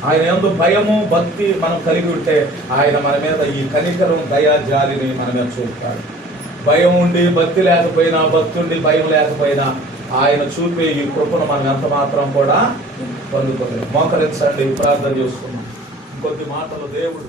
ఆయన యందు భయము భక్తి మనం కలిగి ఉంటే ఆయన మన మీద ఈ కనికరం దయ జాలిని మన మీద చూపుతాడు. భయం ఉండి భక్తి లేకపోయినా, భక్తి ఉండి భయం లేకపోయినా ఆయన చూపే ఈ కృపను మనం ఎంత మాత్రం కూడా పొందుకోలేదు. మోకరించండి, ప్రార్థన చేసుకున్నాం. ఇంకొద్ది మాటలు దేవుడు